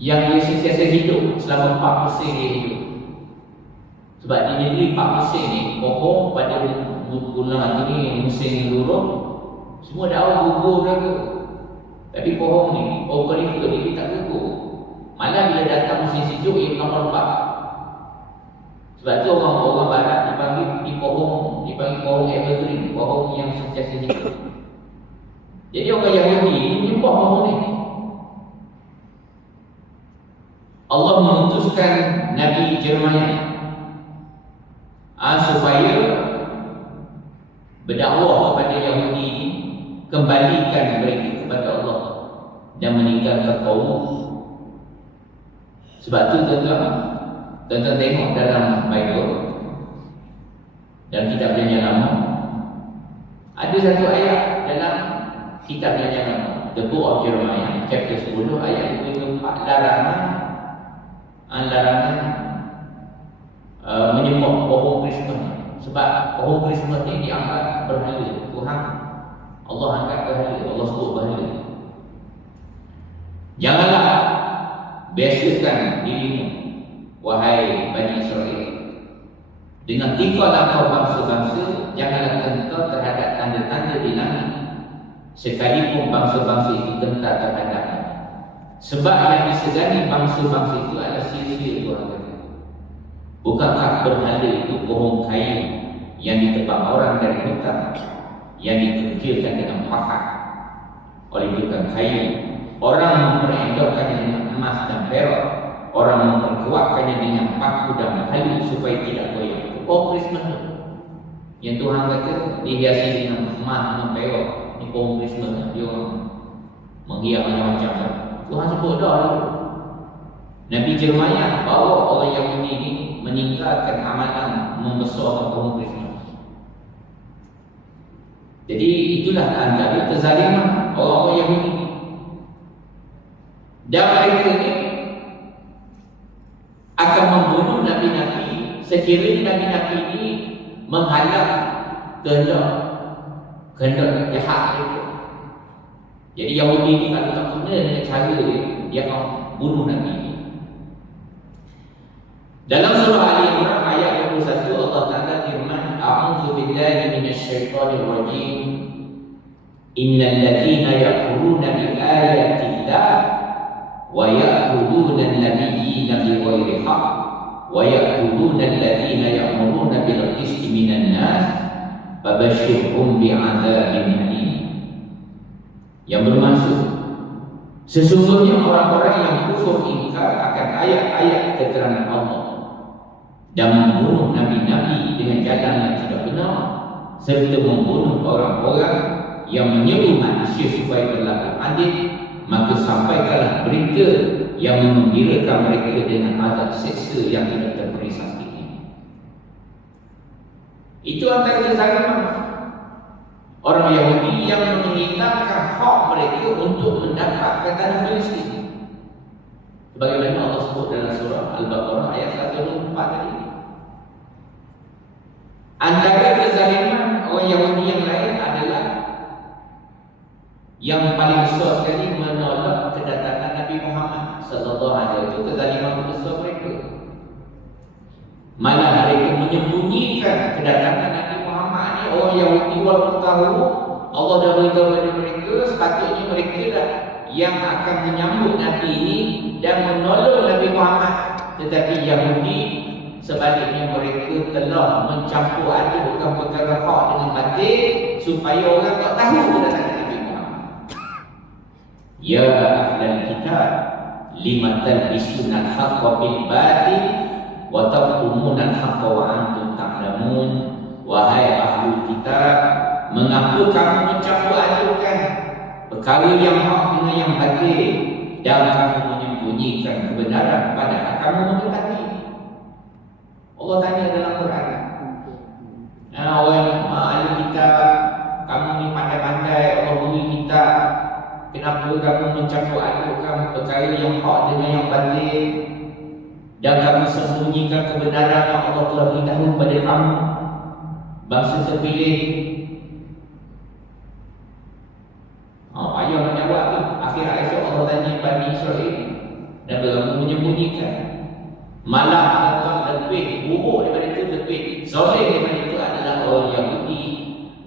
yang dia sentiasa hidup selama 4 musim dia hidup. Sebab di negeri 4 musim ni, pohon pada bulan ini musim luruh semua daun gugur dah. Tapi pohon ni, pohon konifer ni dia tak gugur. Malah bila datang musim sejuk ia nombor 4. Sebab tu orang barat dipanggil pohon evergreen, pohon yang sentiasa hidup. Jadi orang Yahudi menyembah pohon ni. Allah mengutuskan Nabi Jeremiah supaya berdakwah kepada Yahudi ini, kembalikan mereka kepada Allah dan meninggalkan kaum. Sebab tu tuan-tuan tengok dalam Bible, dalam kitab Perjanjian Lama, ada satu ayat dalam kitab Perjanjian Lama, The Book of Jeremiah, chapter 10, ayat 24, larangan menyembah pohon Christmas. Sebab pohon Christmas ni dianggap berhala. Tuhan Allah anggap berhala, Allah sebut berhala. Janganlah biasakan dirimu, wahai Bani Israel, dengan tingkah laku bangsa-bangsa, janganlah gentar terhadap tanda-tanda di langit, sekalipun bangsa-bangsa itu gentar terhadapnya. Sebab yang disegani bangsa-bangsa itu adalah sia-sia Tuhan kata. Bukankah berhala itu pohon kayu yang ditebang orang dari hutan, yang dikecilkan dengan pahat oleh tukang kayu? Orang memperendahkannya dengan emas dan perak, orang memperkuatkannya dengan paku dan kayu supaya tidak goyah. Pohon Christmas tu yang Tuhan kata dihiasi dengan emas dan perak. Ini pohon Christmas, dia orang menghias macam-macam. Tuhan sebut dah lalu. Nabi Jeremiah bawa orang Yahudi ini meninggalkan amalan membesarkan pohon Christmas. Jadi itulah antara kezaliman orang-orang Yahudi. Dan mereka ini akan membunuh nabi-nabi sekiranya nabi-nabi ini menghalang kehendak jahat mereka. Jadi Yahudi ini kalau tak guna dengan cara dia akan bunuh nabi ini. Dalam surah Ali Imran ayat 21 Allah Ta'ala firman, A'udzu billahi minasyaitonir rajim. Innal ladzina yakfuruna bi ayatillah wa ya'buduna an-nabiyyina bighairi haqq wa ya'buduna alladhina ya'muruna bil qisti minan nas fabashshirhum bi'adzabin alim. Yang bermaksud, sesungguhnya orang-orang yang kufur ingkar akan ayat-ayat keterangan Allah dan membunuh nabi-nabi dengan jalan yang tidak benar, serta membunuh orang-orang yang menyeru manusia supaya berlaku adil, maka sampaikanlah berita yang menggembirakan mereka dengan azab seksa yang tidak terperisa sedikit. Itu antara kezaliman orang Yahudi yang menghilangkan hak mereka untuk mendapatkan tanah Palestin. Sebagaimana Allah sebut dalam surah Al-Baqarah ayat 124 tadi. Antara kezaliman orang Yahudi yang lain adalah yang paling besar sekali menolak kedatangan Nabi Muhammad sallallahu alaihi wasallam. Itu kezaliman besar mereka. Malah mereka menyembunyikan kedatangan Nabi Muhammad ni. Orang Yahudi walaupun tahu Allah dah beritahu kepada mereka, sepatutnya mereka dah yang akan menyambut Nabi ini dan menolong Nabi Muhammad. Tetapi Yahudi sebaliknya mereka telah mencampur adukkan perkara hak dengan batil supaya orang tak tahu kedatangan Nabi Muhammad. Ya ahlal kitab, lima talbisuna al-haqqa bil batil wa taqtumuna al-haqqa wa antum ta'lamun. Wahai ahlul kitab, mengapa kamu mencampur adukkan perkara yang hak dengan yang batil dan kamu menyembunyikan kebenaran padahal kamu mengetahui? Allah tanya dalam Quran. Orang ahli kitab, kamu ni pandai-pandai, Allah beri kitab, kenapa kamu mencampur adukkan perkara yang hak dengan yang batil dan kamu sembunyikan kebenaran yang Allah telah beritahu kepada kamu, bangsa terpilih? Ayah nak jawab tu. Akhir ayat Allah tanya Bani Israel, dan kamu menyembunyikan. Malah tuan lebih buruk daripada itu, lebih zalim daripada itu adalah orang Yahudi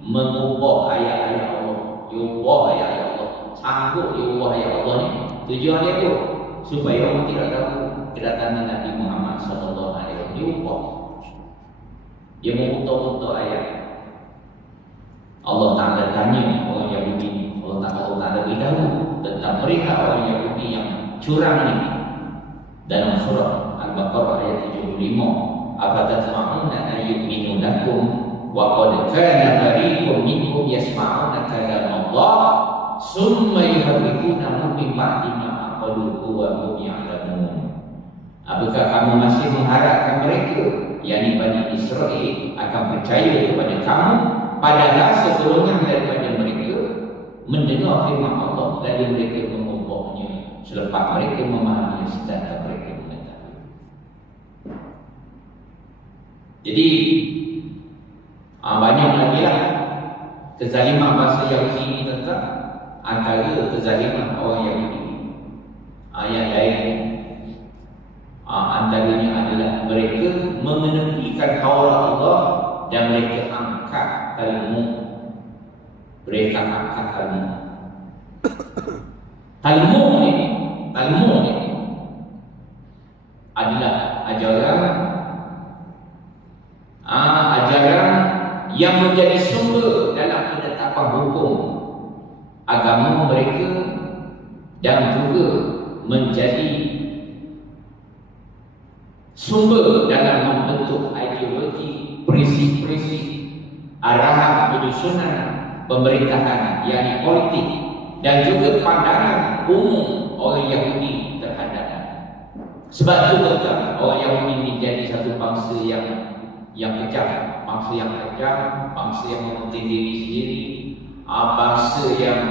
mengubah ayat-ayat Allah. Dia ubah ayat-ayat Allah, sanggup dia ubah ayat Allah ni. Tujuan dia tu supaya orang tidak tahu kedatangan Nabi Muhammad sallallahu alaihi wasallam. Dia ubah, dia memutar-mutar ayat. Allah Ta'ala tanya orang Yahudi ni, Allah Ta'ala beritahu tentang mereka orang Yahudi yang curang ni dalam surah Al-Baqarah ayat 75. Afatatma'una an yu'minu lakum wa qad kana fariqun minhum yasma'una kalam Allah summa yuharrifunahu min ba'di ma aqaluhu wa hum ya'lamun. Apakah kamu masih mengharapkan mereka, yakni Bani Israel, akan percaya kepada kamu padahal sebelumnya daripada mereka mendengar firman Allah lalu mereka mengubahnya selepas mereka memahami sedangkan mereka mengetahui. Jadi banyak lagi lah kezaliman bangsa Yahudi ini tentang antara kezaliman orang Yahudi. Yang lain antaranya adalah mereka mengenepikan Taurat Allah dan mereka angkat Talmud. Mereka angkat Talmud. Talmud ni adalah ajaran yang menjadi sumber dalam penetapan hukum agama mereka dan juga menjadi sumber dalam membentuk ideologi, prinsip-prinsip, arahan penyusunan pemerintahan, yakni politik, dan juga pandangan umum orang Yahudi terhadap. Sebab itu tuan, orang Yahudi ini jadi satu bangsa yang kejam, bangsa yang mementing diri sendiri, bangsa yang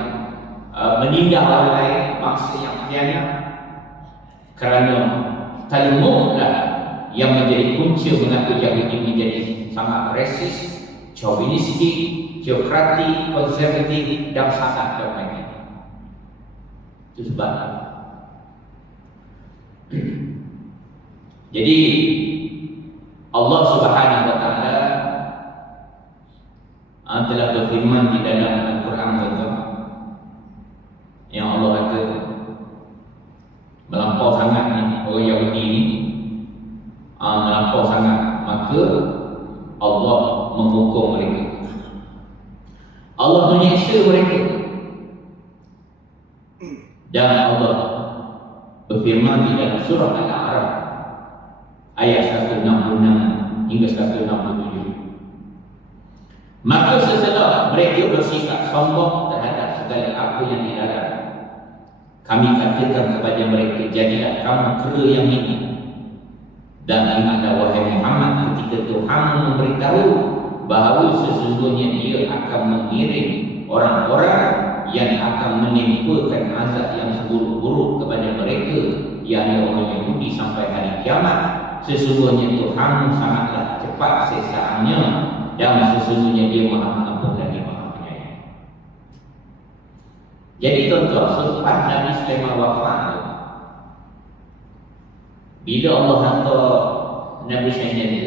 menindas orang lain, bangsa yang khianat. Kerana Talmudlah yang menjadi punca mengapa Yahudi menjadi sangat rasis, chauvinistik, teokratik, konservatif dan sangat dogmatik. Itu sebab. Jadi Allah Subhanahu wa taala telah berfirman di dalam Al-Quran yang Allah kata melampau sangat ni orang Yahudi ni, melampau sangat, maka Allah menghukum mereka, Allah menyiksa mereka. Dan Allah berfirman di dalam surah Al-A'raf ayat 166 hingga 167, maka setelah mereka bersikap sombong terhadap segala apa yang di dalam, kami katakan kepada mereka, jadilah kamu kera yang ini, dan ingatlah wahai Muhammad ketika Tuhan memberitahu bahawa sesungguhnya Dia akan mengirim orang-orang yang akan menimpakan azab yang seburuk-buruk kepada mereka, yakni orang Yahudi sampai hari kiamat. Sesungguhnya Tuhan sangatlah cepat siksaannya, dan sesungguhnya Dia Maha Pengampun lagi Maha Penyayang. Jadi tuan-tuan, selepas Nabi Sulaiman wafat, bila Allah hantar Nabi Sulaiman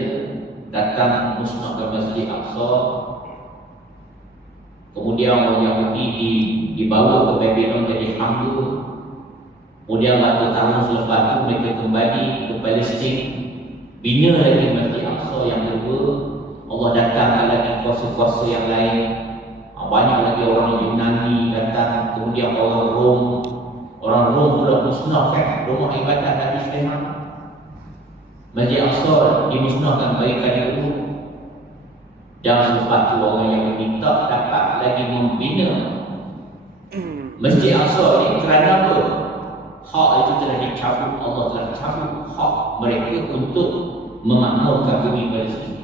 datang musnahkan Masjid Aqsa, kemudian orang Yahudi dibawa ke Babylon jadi hamba, kemudian waktu tahun selepas itu mereka kembali ke Palestin, bina lagi Masjid Aqsa yang kedua. Allah datangkan lagi kuasa-kuasa yang lain, banyak lagi orang Yunani datang, kemudian orang Rom pula musnahkan rumah ibadat Nabi Sulaiman. Masjid Aqsa dimusnahkan bagi kali kedua, dan selepas itu orang Yahudi tak dapat lagi membina Masjid Aqsa ini. Kerana apa? Hak itu telah dicabut, Allah telah cabut hak mereka untuk memakmurkan bumi Palestin.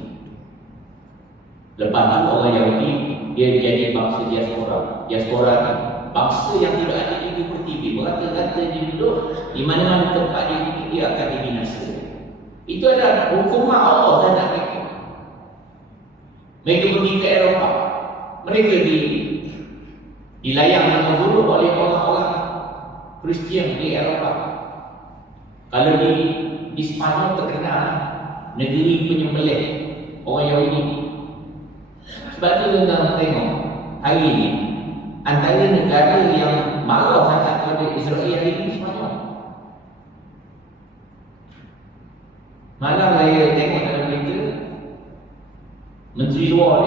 Lepas itu orang Yahudi dia jadi bangsa diaspora. Diaspora ni bangsa yang tidak ada di pertiwi, berkata-kata dia duduk di mana-mana tempat dia akan dibinasa. Itu adalah hukuman Allah terhadap mereka. Mereka pergi ke Eropah, mereka dilayang dengan buruk oleh orang-orang Kristian di Eropah. Kalau di Spanyol terkenal negeri penyembelih orang Yahudi. Sebab itu tuan-tuan tengok hari ini antara negara yang marah sangat pada Israel hari ini Spanyol. Malam saya tengok dalam berita Menteri Luar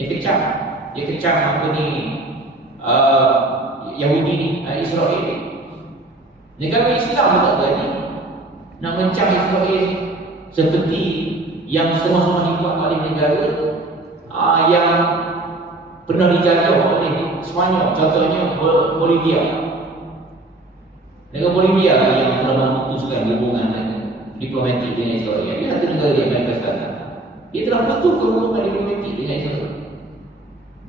dia kecam apa ni Yahudi ni, Israel. Negara Islam tak berani nak mencam Israel seperti yang semua dibuat oleh negara yang pernah dijajah oleh Spanyol. Contohnya Bolivia. Negara Bolivia yang telah memutuskan hubungan diplomatik dengan Israel. Dia satu negara di Amerika Selatan. Dia telah putuskan hubungan diplomatik dengan Israel.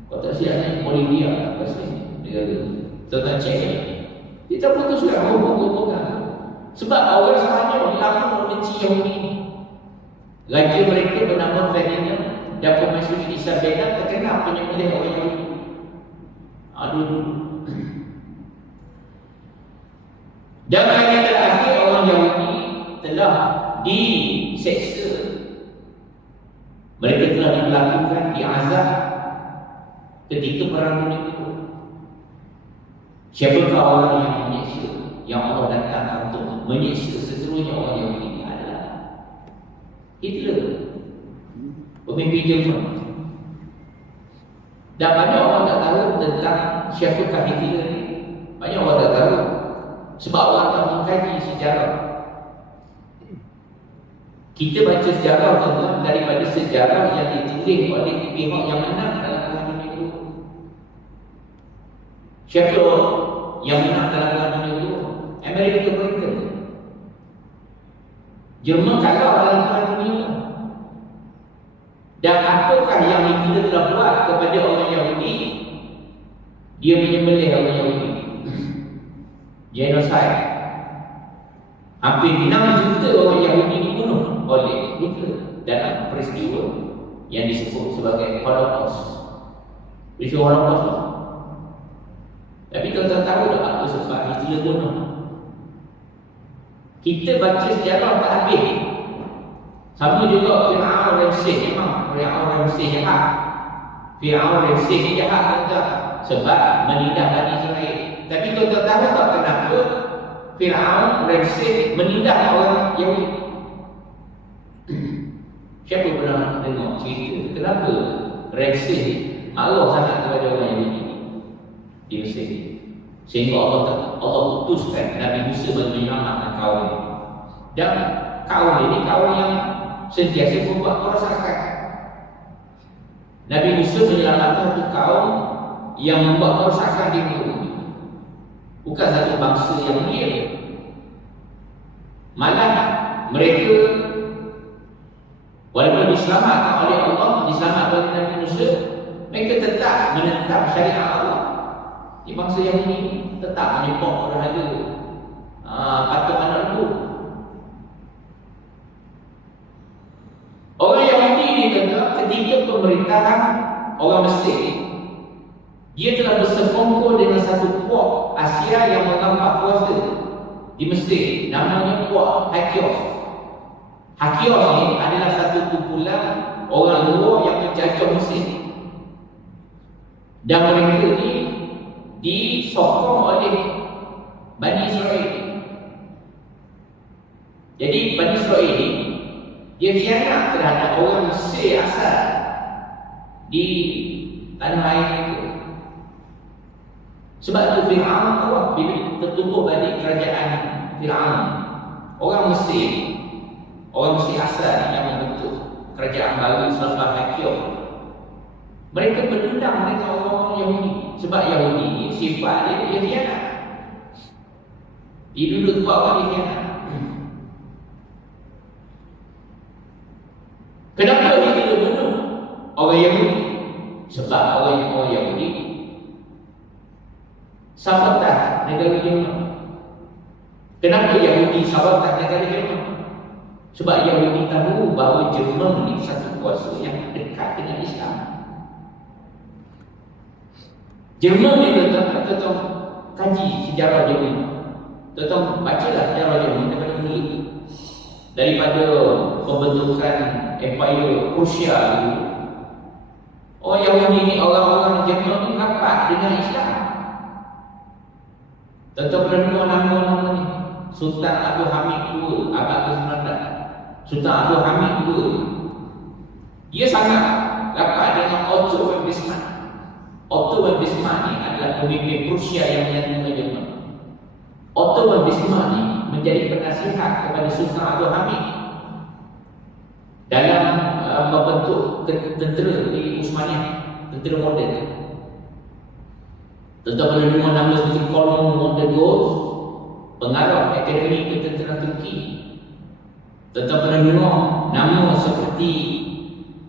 Kalau tak siap Bolivia pasti negara Selatan Cek. Dia telah putuskan hubungan. Sebab orang Spanyol lama membenci Yahudi ini. Raja mereka bernama Ferdinand dan Permaisuri Isabella terkenal penyembelih orang Yahudi. Aduh. Dan yang terakhir orang Yahudi telah diseksa. Mereka telah dilakukan, diazab ketika perang dunia kedua. Siapakah orang yang menyeksa, yang Allah datangkan untuk menyeksa seterusnya orang Yahudi ini adalah Hitler, pemimpin Jerman. Dan banyak orang tak tahu tentang siapakah Hitler ini. Banyak orang tak tahu. Sebab orang tak mengkaji sejarah. Kita baca sejarah tuan-tuan daripada sejarah yang ditulis oleh pihak yang menang dalam Perang Dunia Kedua. Siapa yang menang dalam Perang Dunia Kedua? Amerika Britain. Jerman kalah dalam Perang Dunia. Dan apakah yang Hitler telah buat kepada orang Yahudi? Dia menyembelih orang Yahudi. Genocide. Hampir 6 juta orang Yahudi dibunuh oleh Hitler dalam peristiwa yang disebut sebagai Holocaust. Peristiwa Holocaust. Tapi tuan-tuan tahu tak apa sebab Hitler bunuh? Kita baca sejarah tak habis. Sama juga Fir'aun Ramsey, memang Fir'aun Ramsey jahat. Fir'aun Ramsey jahat kata sebab menindak Bani Israel. Tapi tuan-tuan tahu tak kenapa Fir'aun Ramsey menindak orang Yahudi? Siapa pernah dengar cerita kenapa Ramsey marah sangat kepada orang Yahudi di Mesir? Sehingga Allah putuskan Nabi Musa bagi menyelamatkan kaum. Dan kaum ini kaum yang sentiasa membuat kerosakan. Nabi Musa menyelamatkan satu kaum yang membuat kerosakan di muka bumi. Bukan satu bangsa yang mulia. Malah mereka walaupun diselamatkan oleh Allah, diselamatkan oleh Nabi Musa, mereka tetap menentang syariat Allah. Di bangsa yang ini tetap menyebut berhala patung anak lembu. Orang Yahudi ini kata ketika pemerintahan orang Mesir, dia telah bersekongkol dengan satu puak Asia yang mengampak kuasa di Mesir, namanya puak Hakios. Hakios ini adalah satu kumpulan orang luar yang menjajah Mesir. Dan mereka ini disokong oleh Bani Israel. Jadi Bani Israel ini dia khianat terhadap orang Mesir asal di tanah air itu. Sebab itu Fir'aun Allah bila tertutup balik kerajaan Fir'aun, orang Mesir asal yang membentuk kerajaan baru selepas Hakios, mereka berdendam dengan orang Yahudi. Sebab Yahudi ni sifat dia khianat. Dia duduk buat orang dia khianat. Kenapa dia kena bunuh orang Yahudi? Sebab orang Yahudi sabotah negara Jerman. Kenapa Yahudi sabotah negara Jerman? Sebab Yahudi tahu bahawa Jerman ni satu kuasa yang dekat dengan Islam. Jerman ni tuan-tuan kaji sejarah Jerman. Tuan-tuan bacalah sejarah Jerman daripada mula. Daripada pembentukan Empire Prussia dulu. Orang Yahudi ni, orang-orang Jerman ni rapat dengan Islam. Tuan-tuan pernah dengar nama-nama ni? Sultan Abdul Hamid II, abad ke-19. Sultan Abdul Hamid II, dia sangat rapat dengan Otto von Bismarck. Otto von Bismarck ni adalah pemimpin Prussia yang menyatukan Jerman. Otto von Bismarck ni menjadi penasihat kepada Sultan Abdul Hamid dalam membentuk tentera di Uthmaniyah, tentera moden. Tuan-tuan boleh dengar nama seperti Colonel Montegos, pengarah Akademi Ketenteraan Turki. Tuan-tuan pernah dengar nama seperti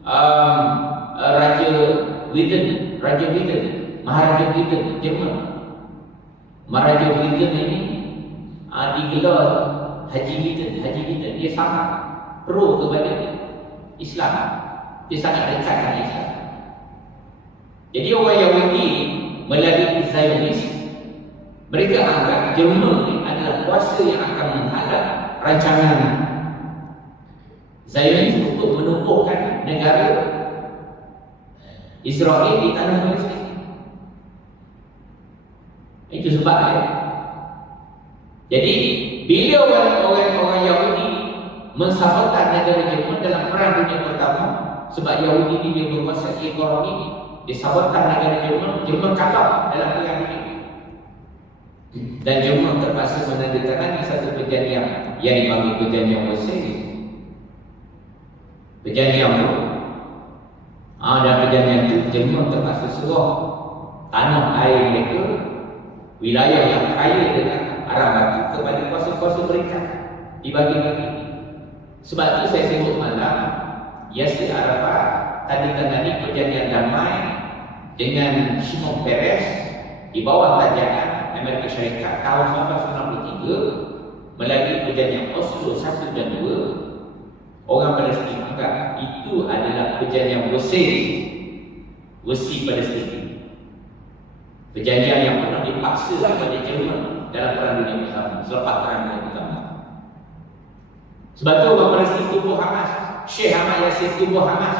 Raja Wilhelm, Maharaja Wilhelm Jerman. Maharaja Wilhelm ini digelar Haji Wilhelm. Dia sangat pro kepada Islam. Dia sangat dekat dengan Islam. Jadi orang Yahudi melalui Zionis, mereka anggap Jerman ini adalah kuasa yang akan menghalang rancangan Zionis untuk menumpukan negara Israel di tanah Palestin. Itu sebabnya. Jadi bila orang Yahudi mensabotkan negara Jerman dalam Perang Dunia Pertama, sebab Yahudi ini dia berkuasa ekonomi, dia sabotkan negara Jerman kalah dalam Perang Dunia. Dan Jerman terpaksa menandatangani satu perjanjian yang dipanggil Perjanjian Versailles. Perjanjian itu, dan perjanjian itu Jerman terpaksa serah tanah air mereka, wilayah yang kaya dengan arah batu kepada kuasa-kuasa mereka, dibagi-bagi. Sebab itu saya sebut malam Yasser Arafat tanda-tangani perjanjian damai dengan Shimon Peres di bawah tajaan Amerika Syarikat tahun 1993 melalui perjanjian Oslo 1 dan 2. Orang Palestin anggap itu adalah perjanjian Versi Palestin. Perjanjian yang pernah dipaksa kepada Jerman dalam Perang Dunia Pertama, selepas Perang Dunia Pertama. Sebab tu orang Palestin tubuh Hamas. Syekh Ahmad Yassin tubuh Hamas.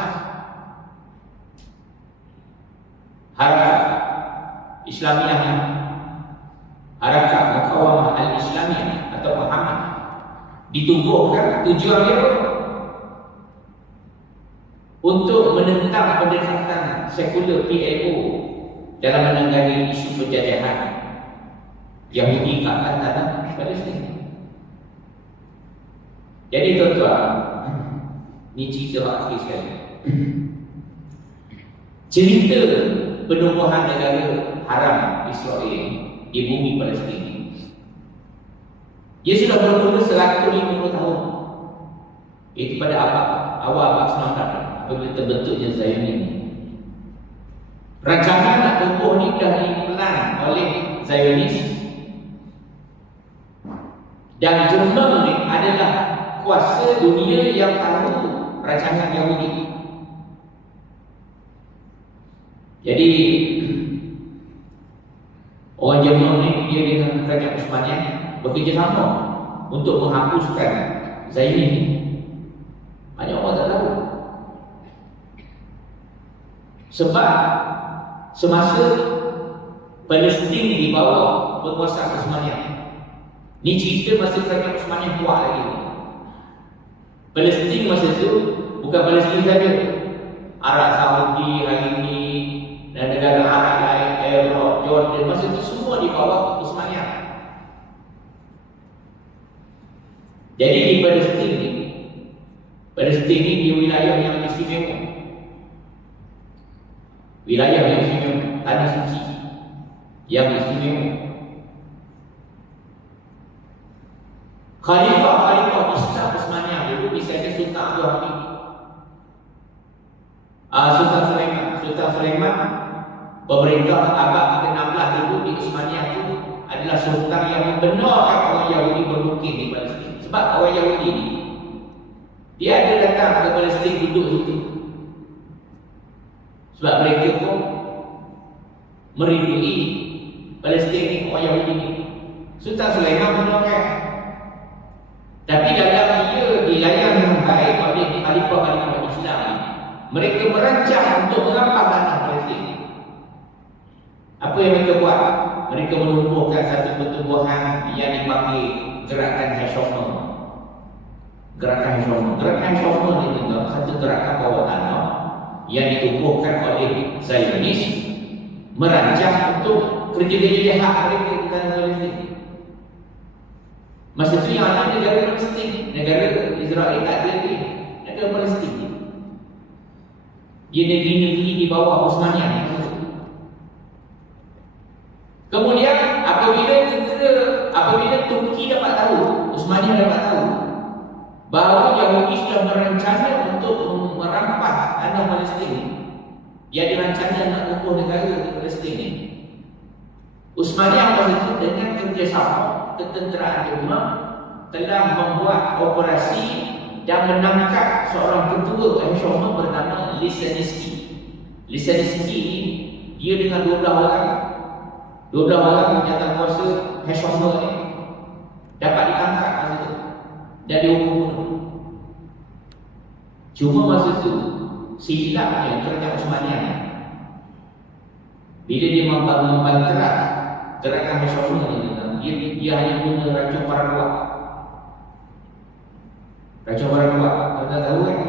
Harakat Islamiah, Harakat Mukawamah Al-Islamiyah atau Muhammad ditubuhkan tujuan dia untuk menentang pendekatan sekular PLO dalam menangani isu penjajahan Yahudi ke atas tanah Palestin. Jadi tuan-tuan, ni cerita akhir sekali. Cerita penubuhan negara haram Israel di bumi Palestin. Dia sudah bermula 150 tahun. Itu pada awal abad 19 apabila terbentuknya Zionisme. Rancangan nak tumbuh ni dah diplan oleh Zionis, dan Jerman ni adalah kuasa dunia yang tahu rancangan Yahudi. Jadi orang Jerman ni dia dengan kerajaan Uthmaniyah bekerjasama untuk menghapuskan Zionis. Banyak orang tak tahu. Sebab semasa Palestin di bawah penguasaan Uthmaniyah, ni cerita masa kerajaan Uthmaniyah kuat lagi. Palestin masa itu bukan Palestin saja, Arab Saudi hari ini dan negara Arab lain, Iraq, Jordan, masa itu semua di bawah Uthmaniyah. Jadi di Palestin ni dia wilayah yang istimewa. Wilayah yang istimewa, tanah suci yang istimewa. Khalifah Islam Uthmaniyah dulu misalnya Sultan Abdul Hamid, Sultan Sulaiman pemerintah abad ke-16 dulu di Uthmaniyah itu adalah sultan yang membenarkan orang Yahudi bermukim di Palestin. Sebab orang Yahudi ni dia ada datang ke Palestin duduk situ. Sebab mereka pun merindui Palestin ni, orang Yahudi ni. Sultan Sulaiman benarkan. Tapi dalam dia dilayan dengan baik oleh khalifah-khalifah Islam, mereka merancang untuk merampas tanah Palestin. Apa yang mereka buat? Mereka menumbuhkan satu pertumbuhan yang dipanggil gerakan Hashomer. Gerakan Hashomer ni adalah satu gerakan bawah tanah yang ditumbuhkan oleh Zionis, merancang untuk kerja-kerja jahat mereka di tanah Palestin. Masa itu yang ada negara Palestin, negara Israel tak ada lagi, negara Palestin. Dia negeri-negeri di bawah Uthmaniyah. Kemudian apabila Turki dapat tahu, Uthmaniyah dapat tahu bahawa Yahudi sudah merancangkan untuk merampas tanah Palestin, dia dirancangkan nak tumbuh negara di Palestin ini. Uthmaniyah masa itu dengan kerjasama ketenteraan Jerman telah membuat operasi dan menangkap seorang ketua Hashomer bernama Lisansky. Lisansky ini dia dengan 12 orang penjata kuasa Hashomer ni dapat ditangkap masa itu dan dihukum bunuh. Cuma masa itu silapnya kerajaan Uthmaniyah bila dia membanterak gerakan Hashomer ni, dia hanya guna racun paraquat. Racun paraquat, kita tahu kan?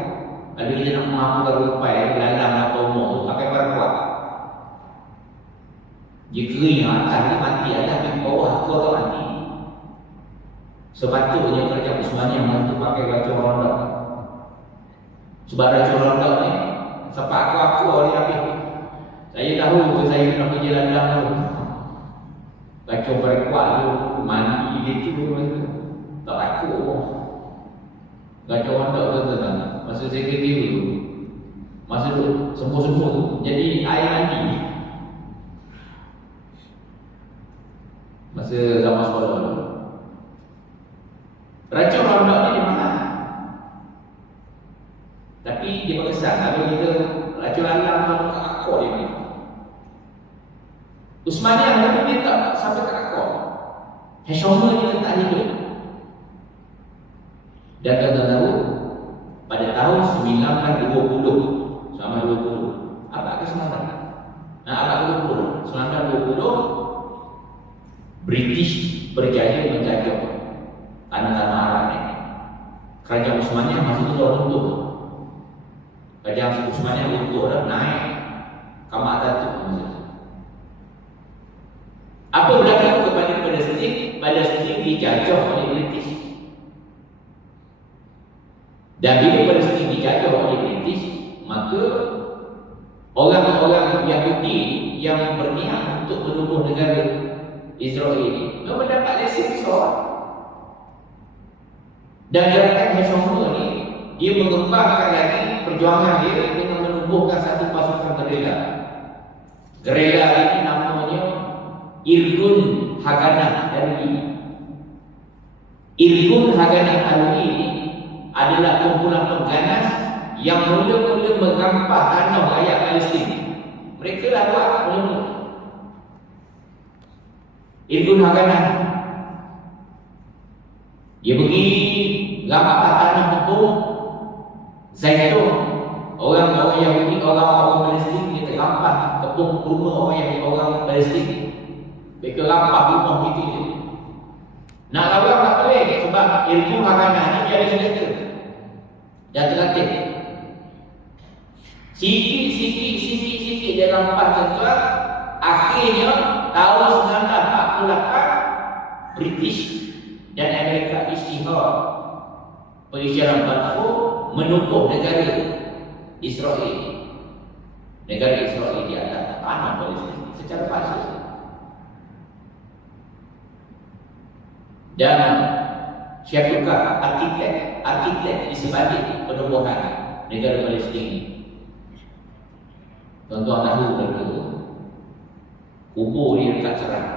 Kalau kita nak menghapuskan rupai, lalang atau umur, pakai paraquat. Dia kering atas dia mati, atas di bawah kau tak mati. Sepatutnya kerajaan Uthmaniyah mampu pakai racun rondak. Sebab racun rondak ni sepak aku dia habis. Saya tahu saya kena pergi lalang tu. Racun paraquat tu mandi gitu tak takut. Racun rondak tu tak. Masa saya kerja tu, masa tu sembuh-sembuh tu jadi air mandi. Masa zaman sekolah tu racun rondak ni dia mahal, tapi dia berkesan. Kalau kita racun lalang tu akor dia ni, Uthmaniyah dulu dia tak sampai ke akor. Hashomer ni tak hidup. Dan tuan-tuan tahu, pada tahun 1920, sama 20, abad ke 19? Nah, abad ke 20, 1920, British berjaya menjajah tanah-tanah Arab ini. Kerajaan Utsmaniyah masih itu runtuh. Kerajaan Utsmaniyah runtuh dan naik Kamal Atatürk. Apa berlaku kepada Palestin? Palestin dijajah oleh British. Dan bila Palestin dijajah oleh British, maka orang-orang Yahudi yang berniat untuk menubuh negara Israel ini mendapat lesen besar. Dan gerakan Hezbollah ni dia mengembangkan lagi perjuangan dia dengan menubuhkan satu pasukan gerila. Gerila ini namanya Irgun Haganah Alwi. Irgun Haganah Alwi ini adalah kumpulan pengganas yang mula-mula mengampah tanah rakyat Palestin. Mereka lah buat mula-mula. Irgun Haganah dia pergi gampah tanah betul Zaitun. Orang-orang Yahudi, orang-orang Palestin dia tergampah tepung rumah orang Palestin. Mereka gampah rumah gitu je. Nak lawan tak boleh sebab ilmu Haganah ni dia ada senjata. Dia terlatih. Sikit dia gampah tuan. Akhirnya tahun 1948 British dan Amerika isytihar Perisiaran Balfour menubuh negara Israel. Negara Israel di atas tanah Palestin secara paksa. Dan siapakah arkitek di sebalik penubuhan negara Palestin? Tuan-tuan tahu dulu kubur dia dekat Cerah.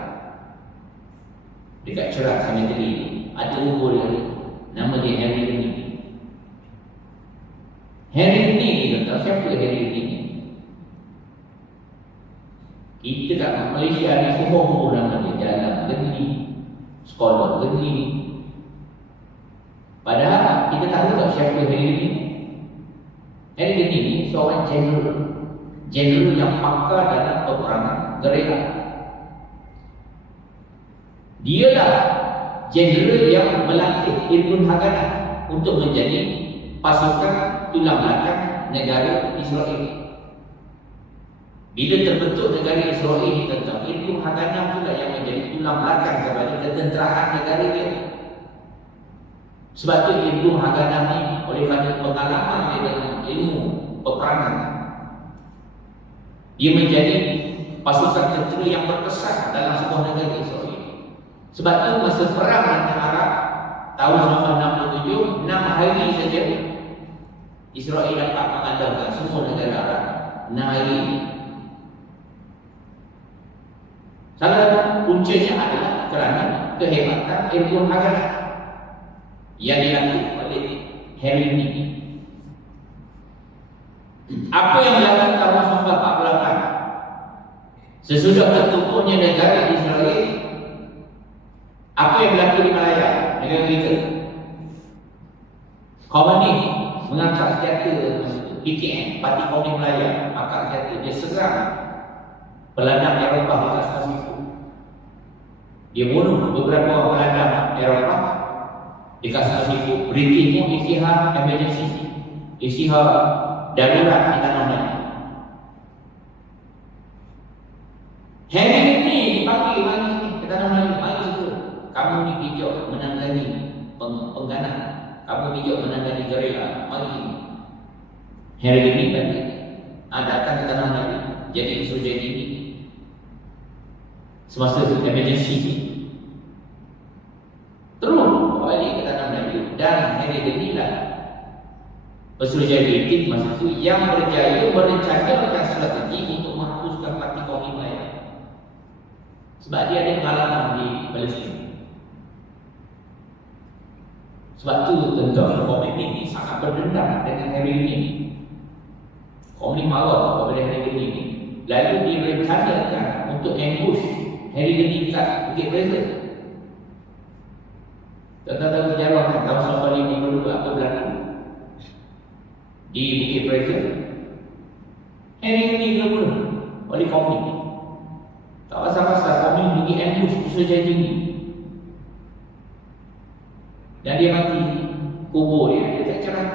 Dekat Cerah Cemetery ada kubur dia. Nama dia Henry Lee. Henry Lee ni tuan-tuan, siapa Henry Lee ni? Kita kat Malaysia ni semua nama dia jalan Geni, sekolah Geni. Padahal kita tahu tak siapa Henry Lee? Henry Lee ni seorang general yang pakar dalam peperangan gerila. Dialah general yang melatih Irgun Haganah untuk menjadi pasukan tulang belakang negara Israel. Bila terbentuk negara Israel ini tentang Irgun Haganah pula yang menjadi tulang belakang kepada ketenteraan negara dia. Sebab tu Irgun Haganah ni oleh kerana pengalaman dia dalam ilmu peperangan, dia menjadi pasukan tentera yang berkesan dalam sebuah negara Israel. Sebab tu masa perang dengan Arab tahun 1967, 6 hari saja Israel dapat mengandalkan semua negara Arab. 6 hari. Salah satu puncanya adalah kerana kehebatan Irgun Haganah yang dilatih oleh Henry Lee. Apa yang berlaku tahun 1948? Sesudah tertubuhnya negara Israel, apa yang berlaku di Malaya, negara kita? Khomeini mengangkat senjata PKM, Parti Komunis Malaya, angkat senjata, dia serang peladang Eropah di atas Pasifik. Dia bunuh beberapa orang peladang Eropah di atas Pasifik. British pun isytihar emergency, isytihar darurat di tanah Melayu. Henry ni dipanggil mari ke tanah Melayu, mari segera. Kamu ni bijak menangani pengganas, kamu bijak menangani gerila, mari sini. Henry ni balik, datang ke tanah Melayu, jadi insurgen ini semasa emergency. Terus balik ke tanah Melayu dan Henry ni lah Persuruhan politik masa itu yang berjaya merencanakan strategi untuk menghapuskan Parti Komunis Malaya. Sebab dia ada pengalaman di Palestin. Sebab itu tuan-tuan, Komunis ini sangat berdendam dengan Henry Lee. Komunis marah kepada Henry Lee ini. Lalu direncanakan untuk ambush Henry Lee kat Bukit Fraser. Tuan-tuan tahu sejarah kan, tahun 1952 apa berlaku di Bukit Fraser. Hari ini kena bunuh oleh kaum ini. Tak pasal-pasal kaum ini pergi ambush usaha jadi tinggi. Dan dia mati, kubur dia tak cerah.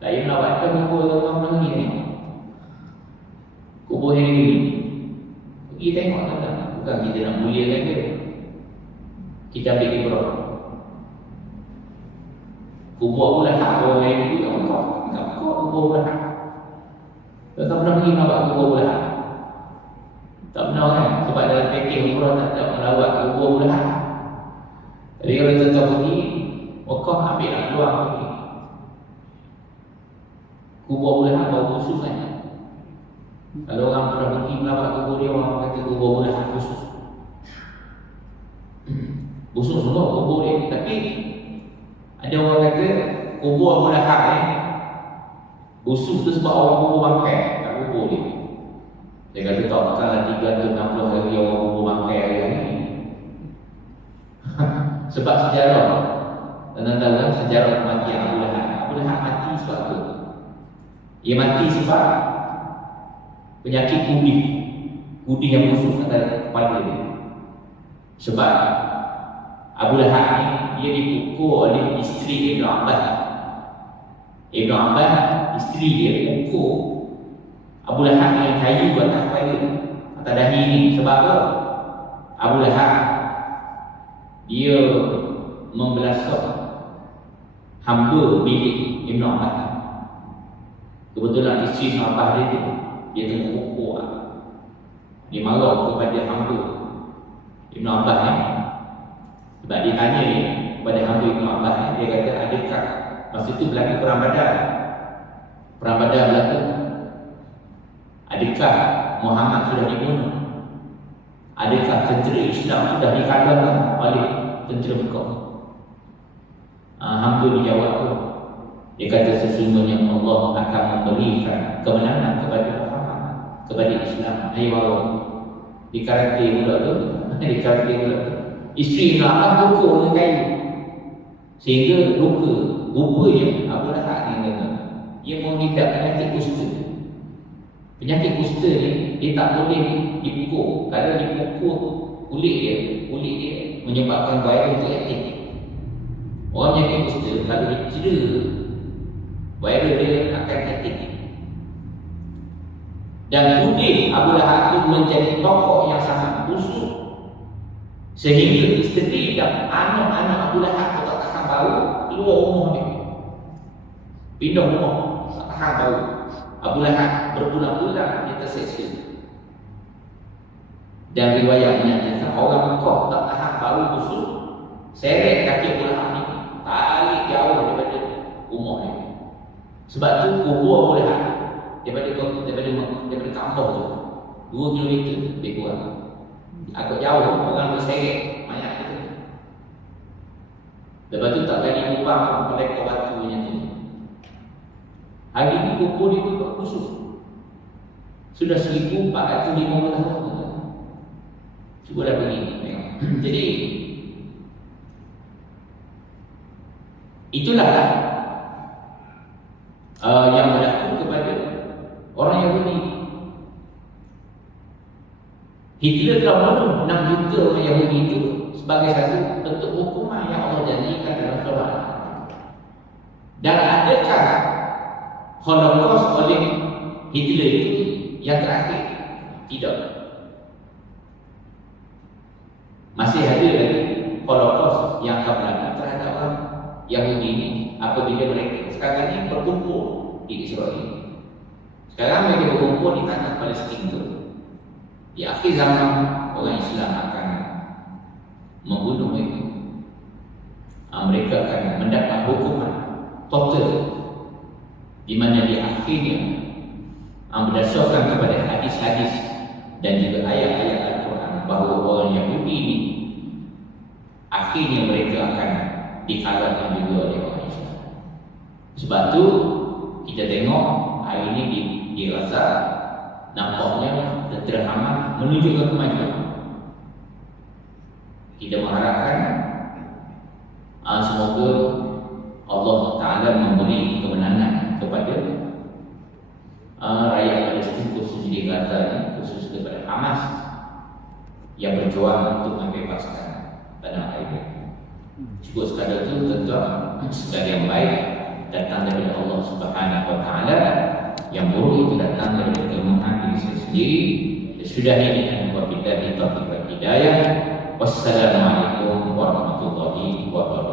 Saya melawatkan kubur orang-orang ni. Kubur yang ini pergi tengok tak? Bukan kita nak muliakan dia, kita ambil ibrah. Kubur Abu Lahab orang lain itu kau kubur Abu Lahab. Kau tak pernah pergi melawat kubur Abu Lahab? Tak pernah kan? Sebab dalam package umrah tak melawat kubur Abu Lahab. Jadi kalau kita tak pergi, Mekah ambil nak keluar pergi. Kubur Abu Lahab bau busuk kan? Kalau orang pernah pergi melawat kubur dia, orang kata kubur Abu Lahab busuk. Busuk semua kubur dia. Tapi ada orang kata kubur Abu Lahab busuk tu sebab orang kubur bangkai kat kubur dia. Dia kata tak bukanlah 360 hari orang kubur bangkai hari ni. Sebab sejarah, tentang sejarah kematian Abu Lahab. Abu Lahab mati sebab apa? Ia mati sebab penyakit kudi yang busuk atas kepala dia. Sebab Abu Lahab ni dia dipukul oleh isteri Ibn Abbas. Ibn Abbas, isteri dia pukul Abu Lahab yang kayu atas kepala, atas dahi ni. Sebab apa? Abu Lahab dia membelaskan hamba milik Ibn Abbas. Kebetulan isteri Ibn Abbas dia tengah pukul. Dia marah kepada hamba Ibn Abbas ni. Sebab dia tanya ni kepada hamba Ibn Abbas ni, dia kata adakah masa tu berlaku perang Badar. Perang Badar berlaku. Adakah Muhammad sudah dibunuh? Adakah tentera Islam sudah dikalahkan oleh tentera Mekah? Hamba dijawab tu. Dia kata sesungguhnya Allah akan memberikan kemenangan kepada Muhammad, kepada Islam. Ayo di karakter pula tu, di karakter pula tu. Isteri nak pukul dengan kayu sehingga luka. Rupanya Abu Lahab ni kata dia mengidap penyakit kusta. Penyakit kusta ni dia tak boleh dipukul. Kalau dipukul kulit dia menyebabkan virus tu aktif. Orang penyakit kusta kalau dicedera, virus dia akan aktif. Dan kulit Abu Lahab itu menjadi tokoh yang sangat busuk, sehingga isteri dan anak-anak Abu Lahab tak tahan bau, keluar rumah dia, pindah rumah, tak tahan bau. Abu Lahab berbulan-bulan dia terseksa. Dan riwayat menyatakan orang Mekah tak tahan bau busuk, seret kaki Abu Lahab ni tarik jauh daripada rumah dia. Sebab tu kubur Abu Lahab daripada kampung tu 2 km lebih kurang. Agak jauh, orang berseret mayat itu. Lepas tu tak berani lubang mereka batu macam tu. Hari ni kubur dia tu busuk. Sudah 1450 tahun. Cuba dah pergi tengok. Jadi itulah yang berlaku kepada orang Yahudi. Hitler telah membunuh 6 juta orang Yahudi itu sebagai satu bentuk hukuman yang Allah janjikan dalam surah. Dan adakah Holocaust oleh Hitler itu yang terakhir? Tidak. Masih ada lagi Holocaust yang akan berlaku terhadap orang Yahudi ini apabila mereka sekarang ini berkumpul di Israel. Sekarang mereka berkumpul di tanah Palestin itu. Di akhir zaman orang Islam akan membunuh mereka. Mereka akan mendapat hukuman total, di mana di akhirnya berdasarkan kepada hadis-hadis dan juga ayat-ayat Al-Quran bahawa orang Yahudi ini akhirnya mereka akan dikalahkan juga oleh orang Islam. Sebab tu kita tengok hari ini dirasa nampaknya tentera Hamas menunjukkan kemajuan. Kita mengharapkan Semoga Allah Ta'ala memberi kemenangan kepada rakyat Palestin khusus di Gaza ini, khusus kepada Hamas yang berjuang untuk membebaskan tanah air. Cukup sekadar itu tuan-tuan, segala yang baik datang daripada Allah Subhanahu Wa Ta'ala, yang buruk itu datang daripada kelemahan diri saya sendiri. Sudah ini dan wabillahi taufiq wal hidayah. Wassalamualaikum warahmatullahi wabarakatuh.